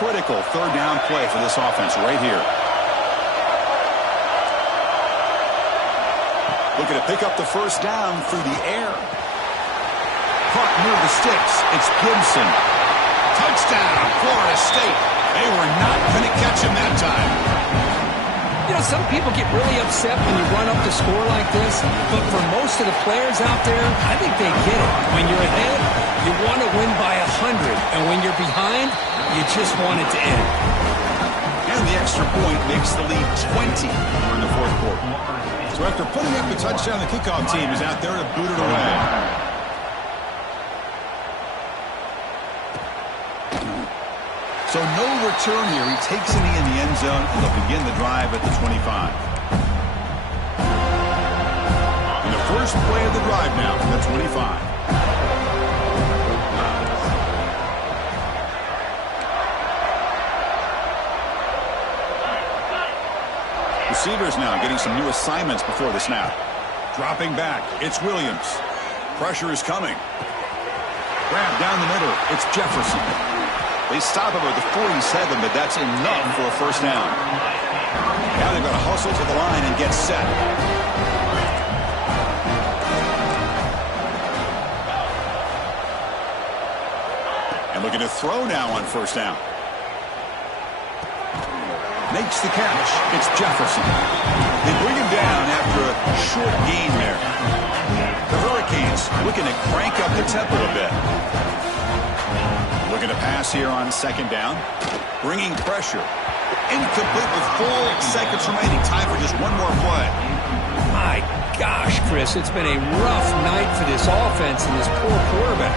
Critical 3rd down play for this offense right here. Looking to pick up the first down through the air. Caught near the sticks. It's Gibson. Touchdown, Florida State. They were not going to catch him that time. You know, some people get really upset when you run up the score like this, but for most of the players out there, I think they get it. When you're ahead, you want to win by 100, and when you're behind, you just want it to end. And the extra point makes the lead 20 during the fourth quarter. So after putting up the touchdown, the kickoff team is out there to boot it away. So no return here. He takes it in the end zone, and they'll begin the drive at the 25. And the first play of the drive now from the 25. Receivers now getting some new assignments before the snap. Dropping back, it's Williams. Pressure is coming. Grab down the middle, it's Jefferson. They stop him at the 47, but that's enough for a first down. Now they've got to hustle to the line and get set. And looking to throw now on first down. Makes the catch. It's Jefferson. They bring him down after a short gain there. The Hurricanes looking to crank up the tempo a bit. Looking to pass here on second down. Bringing pressure. Incomplete with 4 seconds remaining. Time for just one more play. My gosh, Chris, it's been a rough night for this offense and this poor quarterback.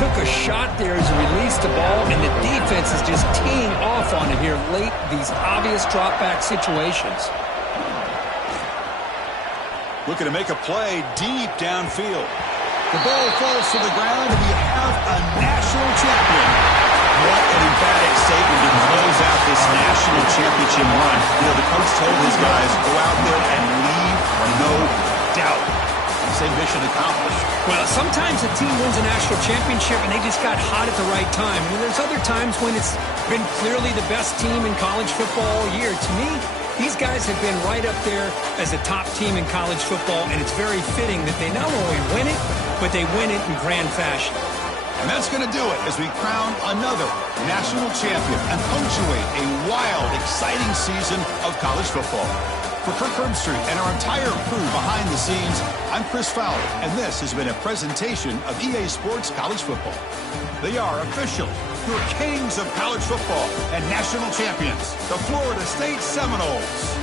Took a shot there as he released the ball, and the defense is just teeing off on it here late, these obvious drop-back situations. Looking to make a play deep downfield. The ball falls to the ground, and we have a national champion. What an emphatic statement to close out this national championship run. You know, the coach told his guys, go out there and leave no doubt. Say mission accomplished. Well, sometimes a team wins a national championship and they just got hot at the right time. And there's other times when it's been clearly the best team in college football all year. To me, these guys have been right up there as a top team in college football, and it's very fitting that they not only win it, but they win it in grand fashion. And that's going to do it as we crown another national champion and punctuate a wild, exciting season of college football. For Kirk Herbstreit and our entire crew behind the scenes, I'm Chris Fowler, and this has been a presentation of EA Sports College Football. They are official, your kings of college football and national champions, the Florida State Seminoles.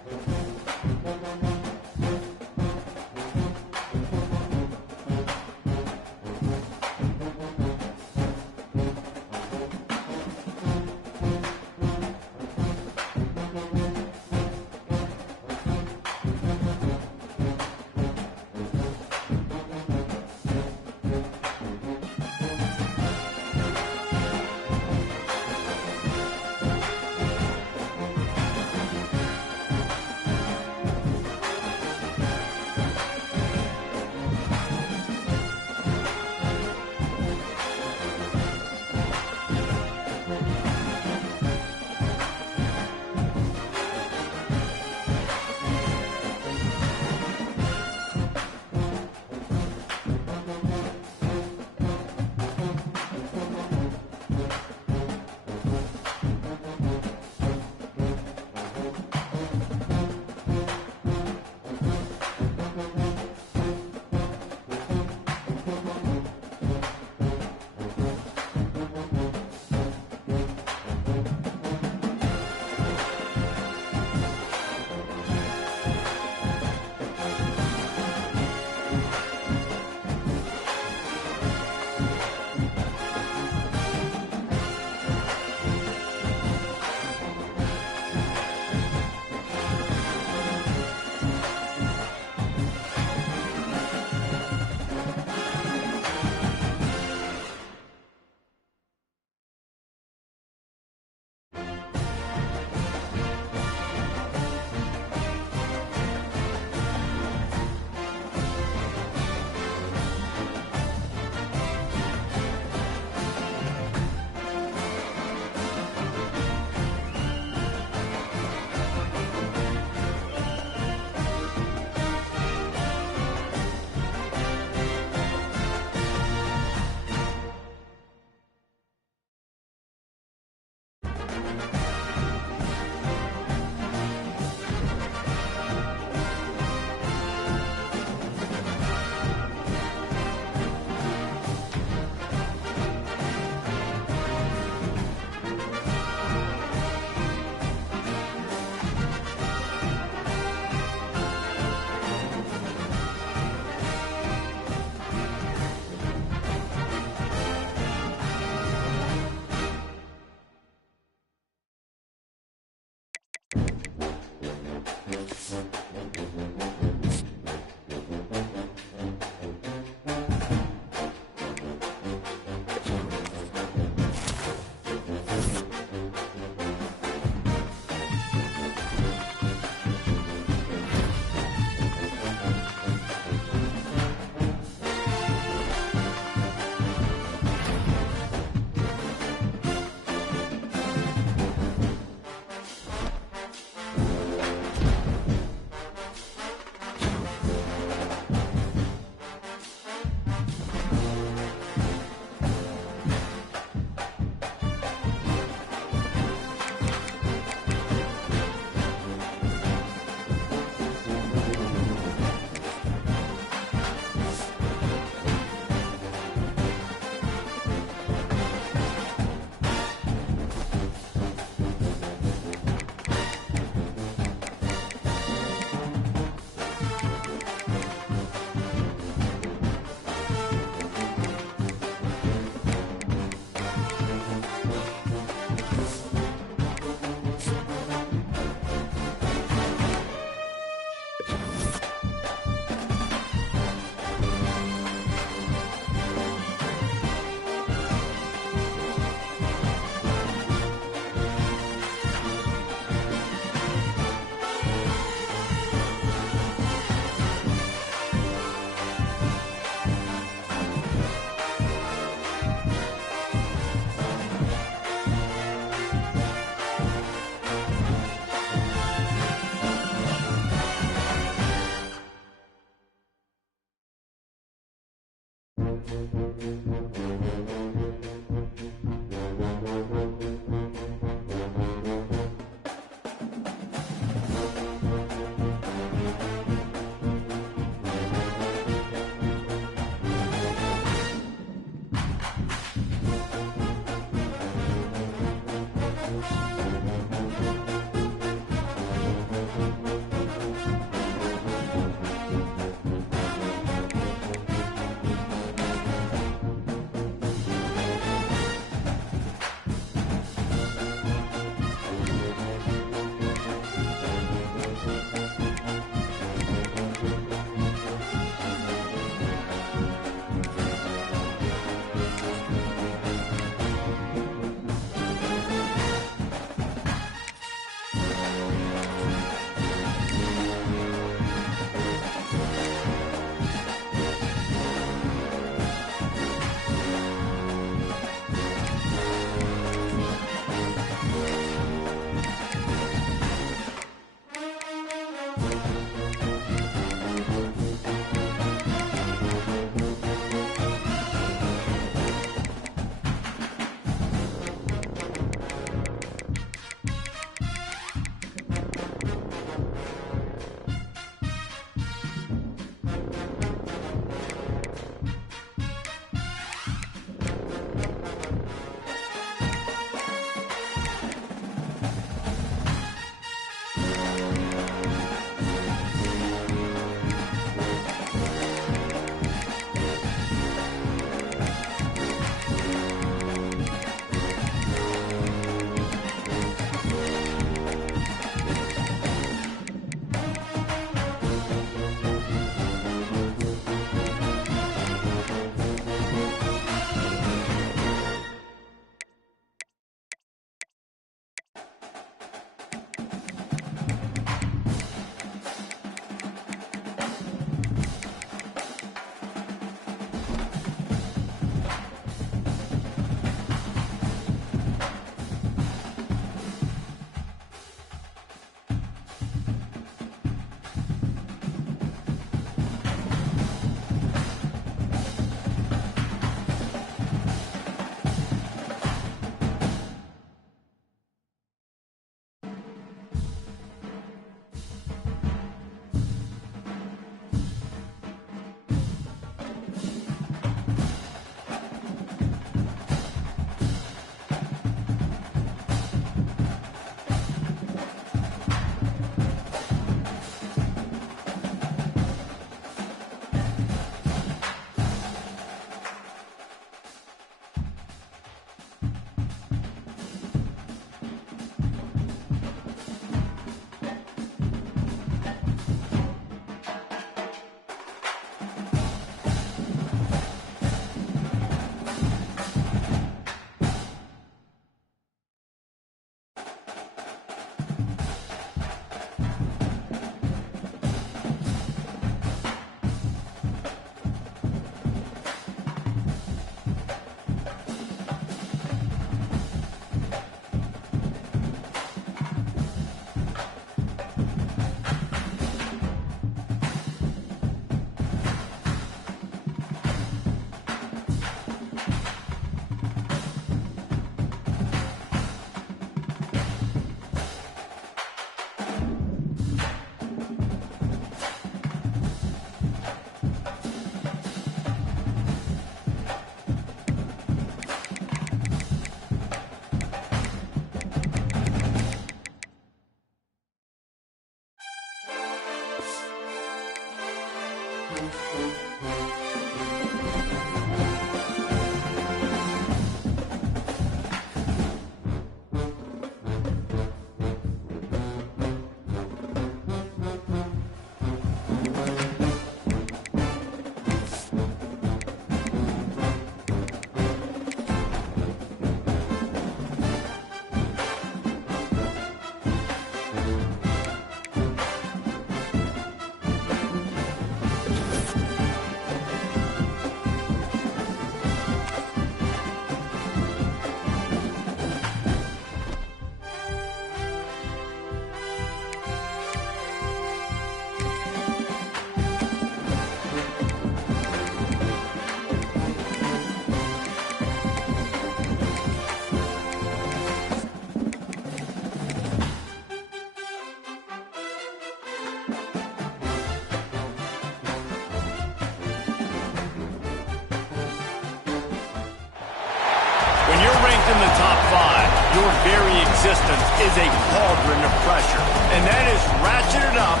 First in the top 5, your very existence is a cauldron of pressure. And that is ratcheted up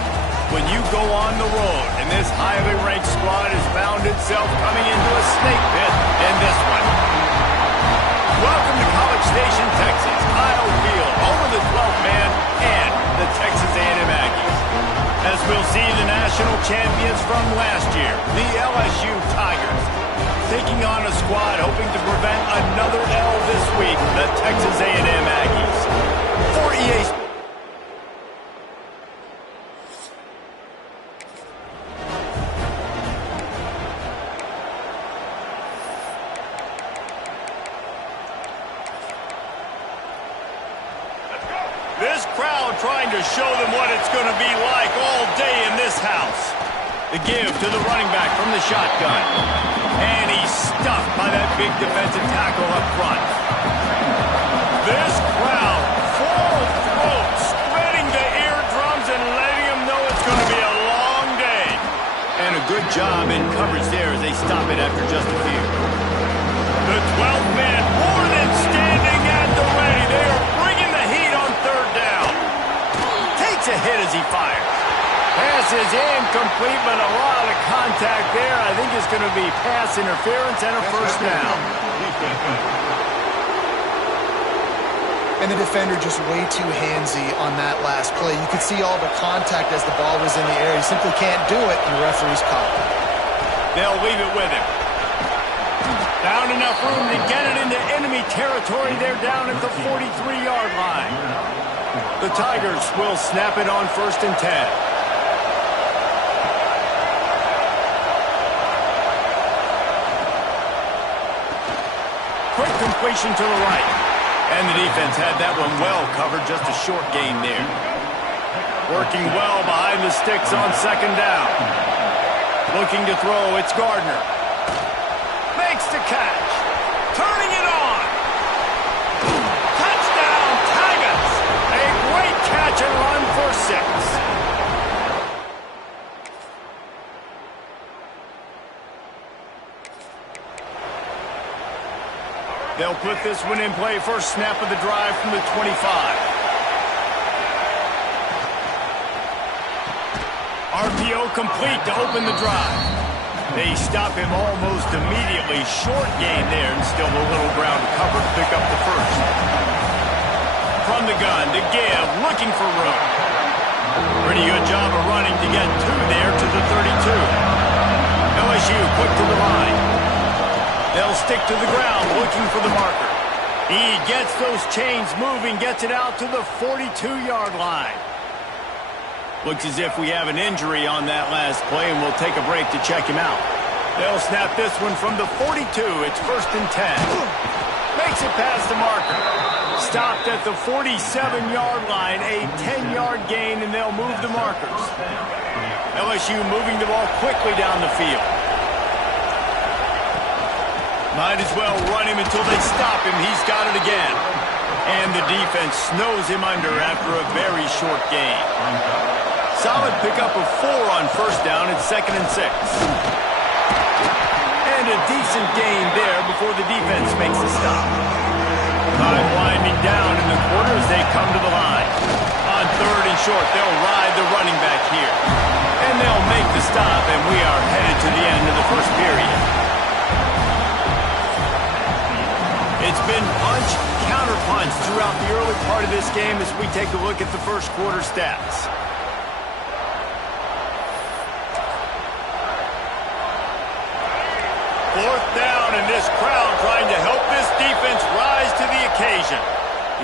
when you go on the road. And this highly ranked squad has found itself coming into a snake pit in this one. Welcome to College Station, Texas, Kyle Field, home of the 12th man and the Texas A&M Aggies. As we'll see the national champions from last year, the LSU Tigers, taking on a squad hoping to prevent another L this week, the Texas A&M Aggies. For EA Sports. This crowd trying to show them what it's going to be like all day in this house. The give to the running back from the shotgun. And he's stuffed by that big defensive tackle up front. This crowd, full throat, spreading the eardrums and letting them know it's going to be a long day. And a good job in coverage there as they stop it after just a few. The 12th man more than standing at the ready. They are bringing the heat on third down. Takes a hit as he fires. Pass is incomplete, but a lot of contact there. I think it's going to be pass interference and a first down. And the defender just way too handsy on that last play. You could see all the contact as the ball was in the air. He simply can't do it, and the referee's caught it. They'll leave it with him. Found enough room to get it into enemy territory. They're down at the 43-yard line. The Tigers will snap it on 1st and 10. Quick completion to the right. And the defense had that one well covered, just a short gain there. Working well behind the sticks on 2nd down. Looking to throw, it's Gardner. Makes the catch. Turning it on. Touchdown, Tigers. A great catch and run for 6. They'll put this one in play. First snap of the drive from the 25. RPO complete to open the drive. They stop him almost immediately. Short gain there, and still a little ground to cover to pick up the first. From the gun, to give, looking for room. Pretty good job of running to get 2 there to the 32. LSU quick to the line. They'll stick to the ground, looking for the marker. He gets those chains moving, gets it out to the 42-yard line. Looks as if we have an injury on that last play, and we'll take a break to check him out. They'll snap this one from the 42. It's 1st and 10. Makes it past the marker. Stopped at the 47-yard line, a 10-yard gain, and they'll move the markers. LSU moving the ball quickly down the field. Might as well run him until they stop him. He's got it again. And the defense snows him under after a very short gain. Solid pickup of 4 on 1st down at 2nd and 6. And a decent gain there before the defense makes the stop. Time winding down in the quarter as they come to the line. On 3rd and short, they'll ride the running back here. And they'll make the stop, and we are headed to the end of the first period. It's been punch, counter-punch throughout the early part of this game as we take a look at the first quarter stats. Fourth down, and this crowd trying to help this defense rise to the occasion.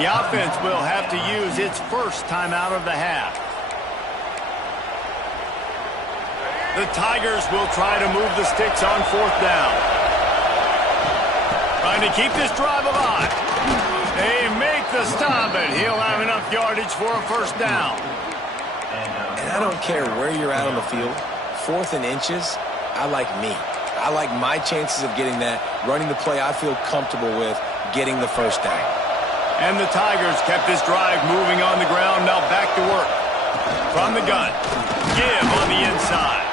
The offense will have to use its first timeout of the half. The Tigers will try to move the sticks on 4th down. Trying to keep this drive alive. They make the stop, and he'll have enough yardage for a 1st down. And I don't care where you're at on the field. 4th and inches, I like me. I like my chances of getting that, running the play I feel comfortable with, getting the 1st down. And the Tigers kept this drive moving on the ground. Now back to work. From the gun. Give on the inside.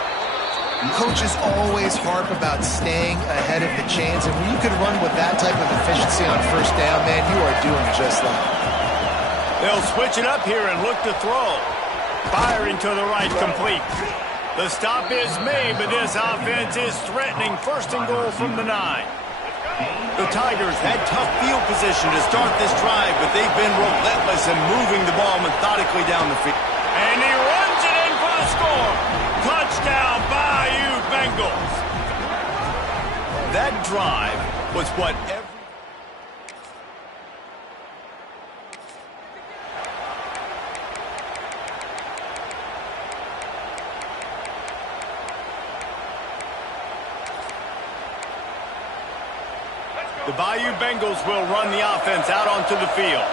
Coaches always harp about staying ahead of the chains, and when you can run with that type of efficiency on first down, man, you are doing just that. They'll switch it up here and look to throw. Firing to the right, complete. The stop is made, but this offense is threatening first and goal from the 9. The Tigers had tough field position to start this drive, but they've been relentless in moving the ball methodically down the field. And he runs it in for the score. Touchdown, Bayou Bengals. That drive was what The Bayou Bengals will run the offense out onto the field.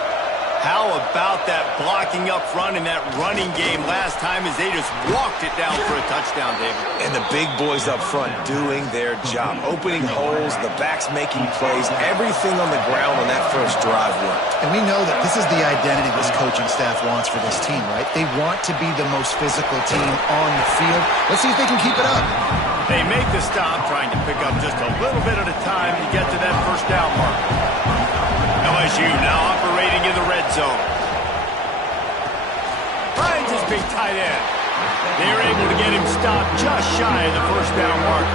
How about that blocking up front and that running game last time as they just walked it down for a touchdown, David? And the big boys up front doing their job. Opening holes, the backs making plays, everything on the ground on that first drive worked. And we know that this is the identity this coaching staff wants for this team, right? They want to be the most physical team on the field. Let's see if they can keep it up. They make the stop, trying to pick up just a little bit at a time to get to that first down mark. LSU now operating in the red zone. Finds his big tight end. They're able to get him stopped just shy of the first down mark.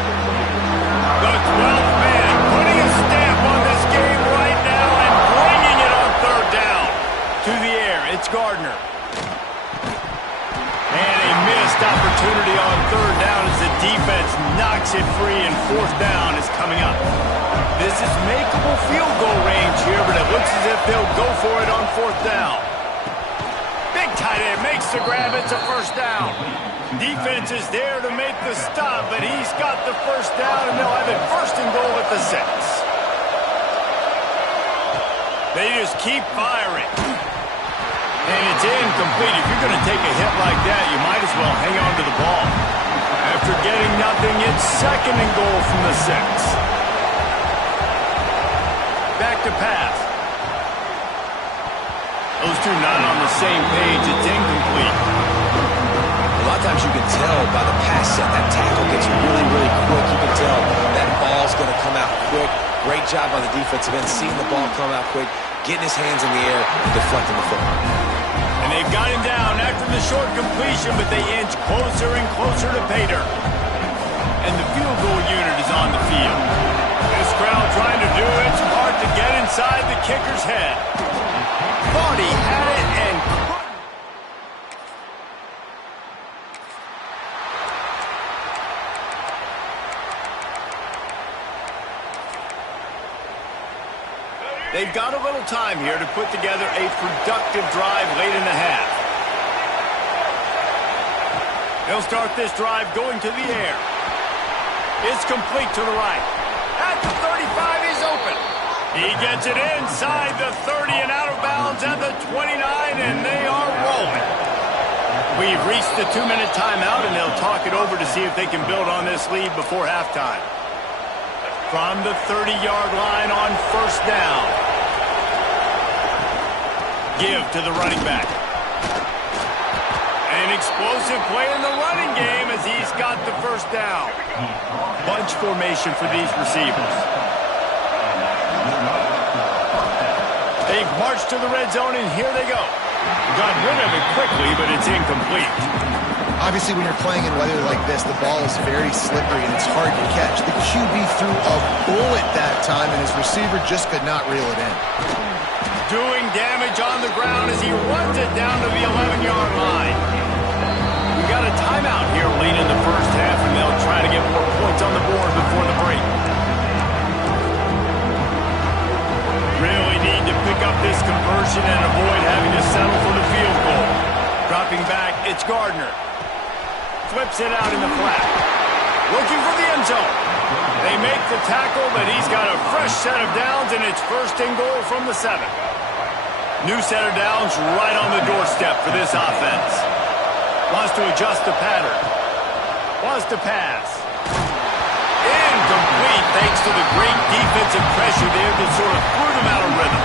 The 12th man putting a stamp on this game right now and bringing it on third down. To the air, it's Gardner. And a missed opportunity on third down as the defense knocks it free, and fourth down is coming up. This is makeable field goal range here, but it looks as if they'll go for it on fourth down. Big tight end makes the grab. It's a first down. Defense is there to make the stop, but he's got the first down, and they'll have it first and goal at the 6. They just keep firing. And it's incomplete. If you're going to take a hit like that, you might as well hang on to the ball. After getting nothing, it's second and goal from the 6. Back to pass. Those two not on the same page. It's incomplete. A lot of times you can tell by the pass set, that tackle gets really, really quick. You can tell that ball's going to come out quick. Great job on the defensive end, seeing the ball come out quick, getting his hands in the air, and deflecting the football. And they've got him down after the short completion, but they inch closer and closer to pay dirt. And the field goal unit is on the field. This crowd trying to do its part to get inside the kicker's head. Thought he had it and couldn't. They've got a little time here to put together a productive drive late in the half. They'll start this drive going to the air. It's complete to the right. At the 35, he's open. He gets it inside the 30 and out of bounds at the 29, and they are rolling. We've reached the 2-minute timeout, and they'll talk it over to see if they can build on this lead before halftime. From the 30-yard line on first down. Give to the running back. An explosive play in the running game as he's got the first down. Bunch formation for these receivers. They've marched to the red zone, and here they go. Got rid of it quickly, but it's incomplete. Obviously, when you're playing in weather like this, the ball is very slippery and it's hard to catch. The QB threw a bullet that time, and his receiver just could not reel it in. Doing damage on the ground as he runs it down to the 11-yard line. We got a timeout here late in the first half, and they'll try to get more points on the board before the break. Really need to pick up this conversion and avoid having to settle for the field goal. Dropping back, it's Gardner. Flips it out in the flat. Looking for the end zone. They make the tackle, but he's got a fresh set of downs, and it's first and goal from the 7. New set of downs right on the doorstep for this offense. Wants to adjust the pattern. Wants to pass. Incomplete thanks to the great defensive pressure there that sort of threw them out of rhythm.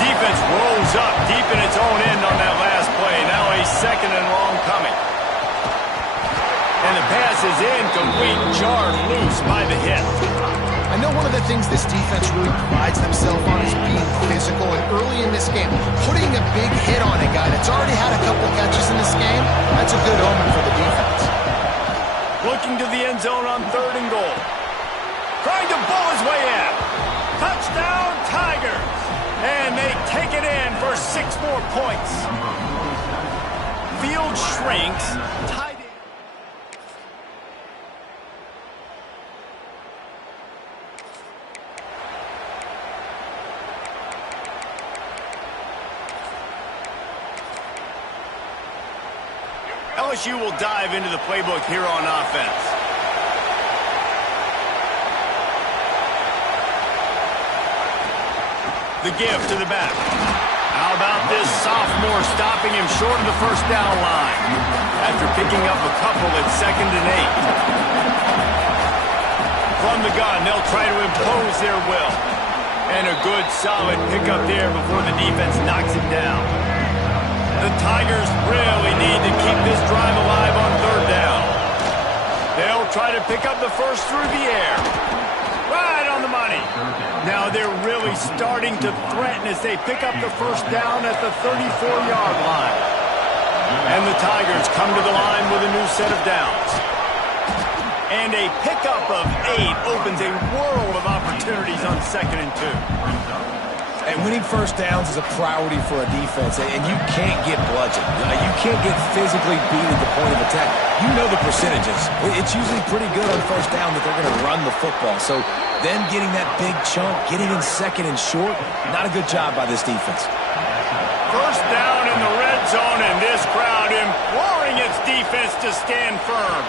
Defense rolls up deep in its own end on that last play. Now a second and long coming. And the pass is incomplete, jarred loose by the hip. I know one of the things this defense really prides themselves on is being physical, and early in this game, putting a big hit on a guy that's already had a couple catches in this game, that's a good omen for the defense. Looking to the end zone on 3rd and goal. Trying to bull his way in. Touchdown, Tigers! And they take it in for 6 more points. Field shrinks. Tight end. LSU will dive into the playbook here on offense. The give to the back. How about this sophomore stopping him short of the 1st down line after picking up a couple at 2nd and 8. From the gun, they'll try to impose their will. And a good, solid pickup there before the defense knocks him down. The Tigers really need to keep this drive alive on 3rd down. They'll try to pick up the first through the air. Right on the money. Now they're really starting to threaten as they pick up the 1st down at the 34-yard line. And the Tigers come to the line with a new set of downs. And a pickup of 8 opens a world of opportunities on 2nd and 2. And winning 1st downs is a priority for a defense, and you can't get bludgeoned. You can't get physically beat at the point of attack. You know the percentages. It's usually pretty good on 1st down that they're going to run the football. So then getting that big chunk, getting in 2nd and short, not a good job by this defense. 1st down in the red zone, and this crowd imploring its defense to stand firm.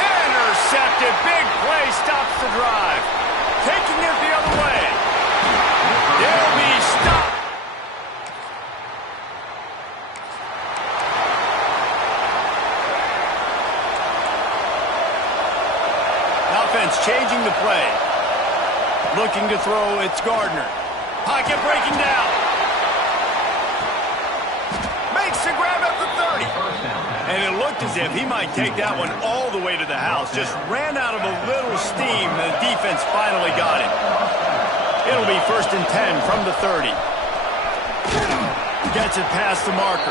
Intercepted. Big play stops the drive. Taking it the other way. They'll be stopped. Offense changing the play. Looking to throw, it's Gardner. Pocket breaking down. Makes the grab at the 30. And it looked as if he might take that one all the way to the house. Just ran out of a little steam. The defense finally got him. It'll be 1st and 10 from the 30. Gets it past the marker.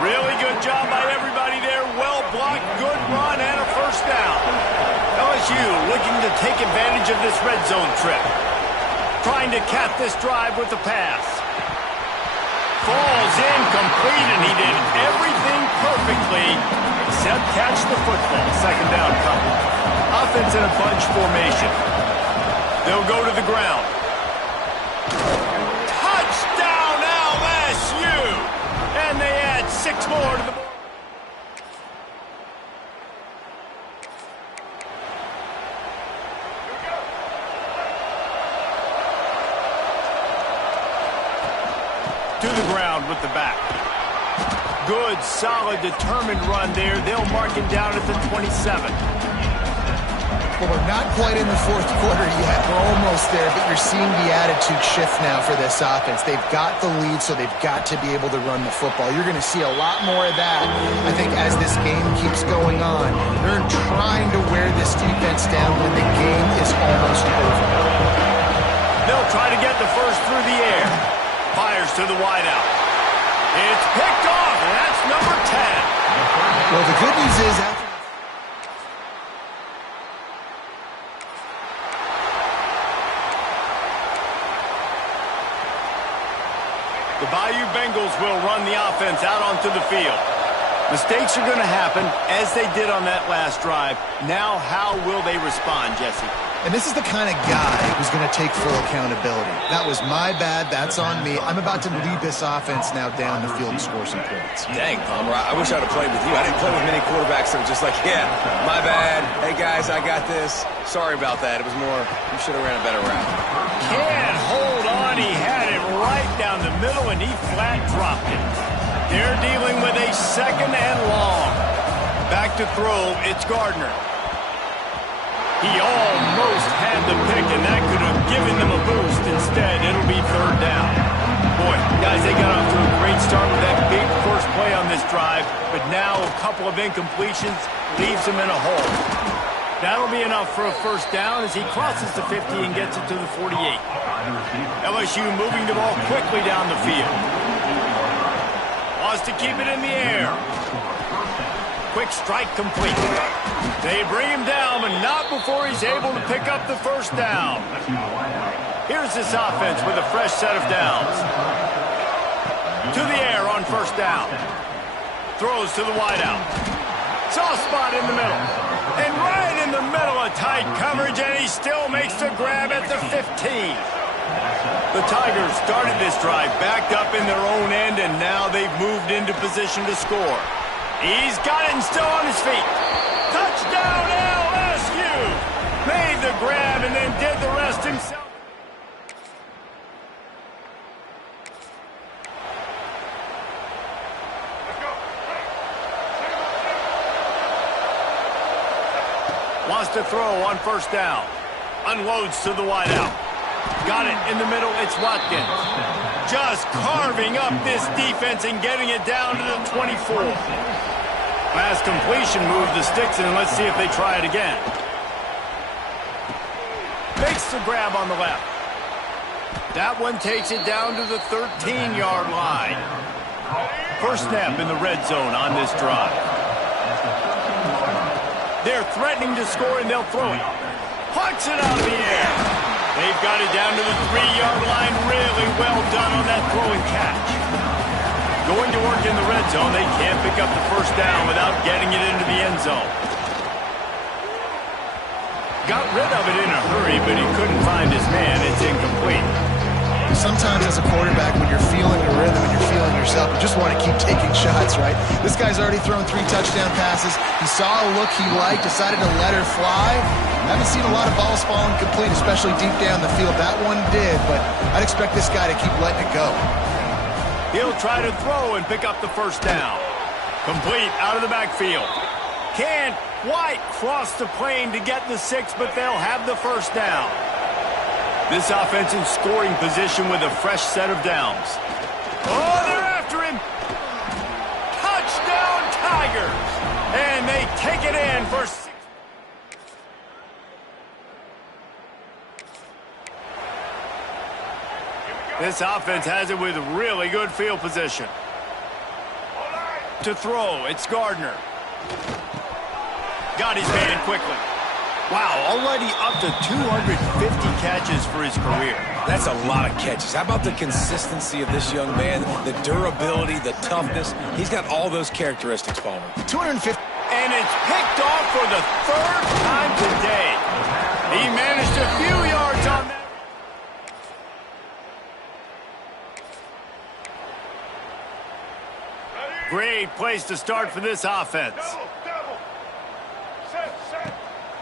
Really good job by everybody there. Well blocked, good run, and a 1st down. LSU looking to take advantage of this red zone trip. Trying to cap this drive with the pass. Falls incomplete, and he did everything perfectly except catch the football. 2nd down coming. Offense in a bunch formation. They'll go to the ground. Touchdown, LSU! And they add 6 more to the board. To the ground with the back. Good, solid, determined run there. They'll mark him down at the 27. Well, we're not quite in the 4th quarter yet. We're almost there, but you're seeing the attitude shift now for this offense. They've got the lead, so they've got to be able to run the football. You're going to see a lot more of that, I think, as this game keeps going on. They're trying to wear this defense down when the game is almost over. They'll try to get the first through the air. Fires to the wideout. It's picked off, and that's number 10. Well, the good news is after the Bayou Bengals will run the offense out onto the field. Mistakes are going to happen, as they did on that last drive. Now, how will they respond, Jesse? And this is the kind of guy who's going to take full accountability. That was my bad. That's on me. I'm about to lead this offense now down the field and score some points. Dang, Palmer, I wish I'd have played with you. I didn't play with many quarterbacks that were just like, yeah, my bad. Hey, guys, I got this. Sorry about that. It was more, you should have ran a better route. Can't hold on. He had it right down the middle, and he flat dropped it. They're dealing with a 2nd and long. Back to throw, it's Gardner. He almost had the pick, and that could have given them a boost. Instead, it'll be 3rd down. Boy, guys, they got off to a great start with that big first play. play on this drive, but now a couple of incompletions leaves him in a hole. That'll be enough for a first down as he crosses the 50 and gets it to the 48. LSU moving the ball quickly down the field. Wants to keep it in the air. Quick strike complete. They bring him down, but not before he's able to pick up the first down. Here's this offense with a fresh set of downs. To the air on first down. Throws to the wideout. Soft spot in the middle. And right in the middle of tight coverage, and he still makes the grab at the 15. The Tigers started this drive backed up in their own end, and now they've moved into position to score. He's got it and still on his feet. Touchdown LSU! Made the grab and then did the rest himself. Wants to throw on first down. Unloads to the wideout. Got it in the middle. It's Watkins. Just carving up this defense and getting it down to the 24. Last completion moved the sticks in, and let's see if they try it again. Makes the grab on the left. That one takes it down to the 13-yard line. First snap in the red zone on this drive. They're threatening to score, and they'll throw it. Pucks it out of the air. They've got it down to the 3-yard line. Really well done on that throw and catch. Going to work in the red zone. They can't pick up the first down without getting it into the end zone. Got rid of it in a hurry, but he couldn't find his man. It's incomplete. Sometimes as a quarterback, when you're feeling the rhythm and you're feeling yourself, you just want to keep taking shots, right? This guy's already thrown 3 touchdown passes. He saw a look he liked, decided to let her fly. Haven't seen a lot of balls falling complete, especially deep down the field. That one did, but I'd expect this guy to keep letting it go. He'll try to throw and pick up the first down. Complete out of the backfield. Can't quite cross the plane to get the 6, but they'll have the first down. This offense in scoring position with a fresh set of downs. Oh, they're after him. Touchdown Tigers. And they take it in for 6. This offense has it with really good field position. To throw, it's Gardner. Got his man quickly. Wow, already up to 250 catches for his career. That's a lot of catches. How about the consistency of this young man, the durability, the toughness? He's got all those characteristics, Palmer. 250. And it's picked off for the 3rd time today. He managed a few yards on that. Great place to start for this offense.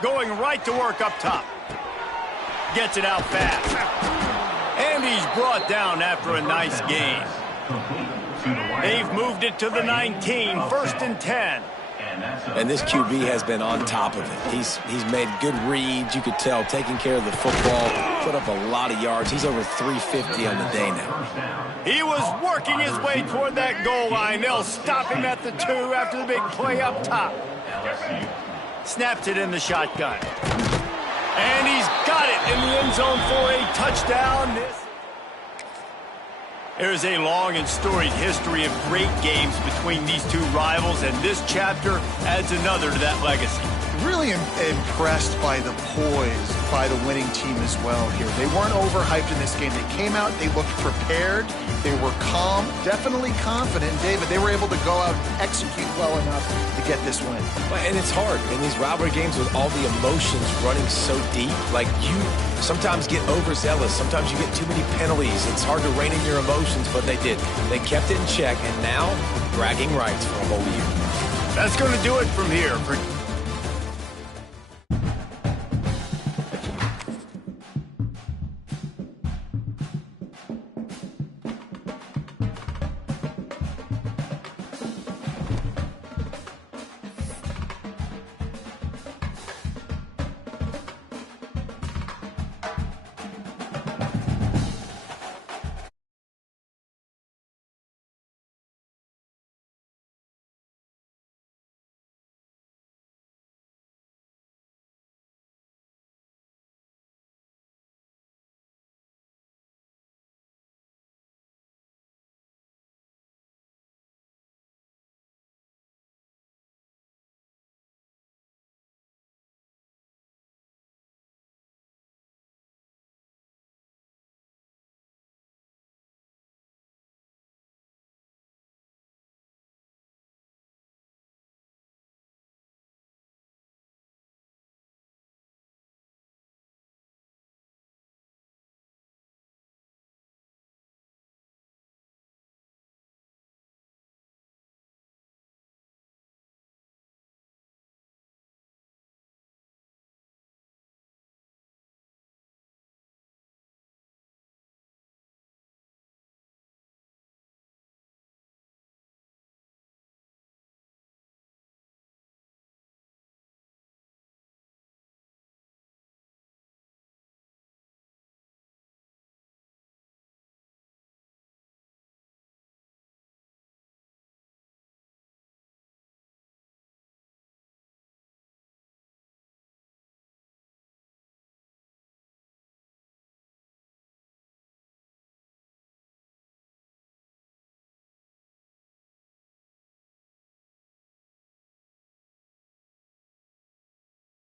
Going right to work up top. Gets it out fast. And he's brought down after a nice gain. They've moved it to the 19, 1st and 10. And this QB has been on top of it. He's made good reads. You could tell, taking care of the football, put up a lot of yards. He's over 350 on the day now. He was working his way toward that goal line. They'll stop him at the 2 after the big play up top. Snapped it in the shotgun. And he's got it in the end zone for a touchdown. There's a long and storied history of great games between these two rivals, and this chapter adds another to that legacy. Really impressed by the poise by the winning team as well here. They weren't overhyped in this game. They came out, they looked prepared, they were calm, definitely confident. And David, they were able to go out and execute well enough to get this win. And it's hard in these rivalry games with all the emotions running so deep. Like, you sometimes get overzealous. Sometimes you get too many penalties. It's hard to rein in your emotions, but they did. They kept it in check, and now bragging rights for a whole year. That's going to do it from here.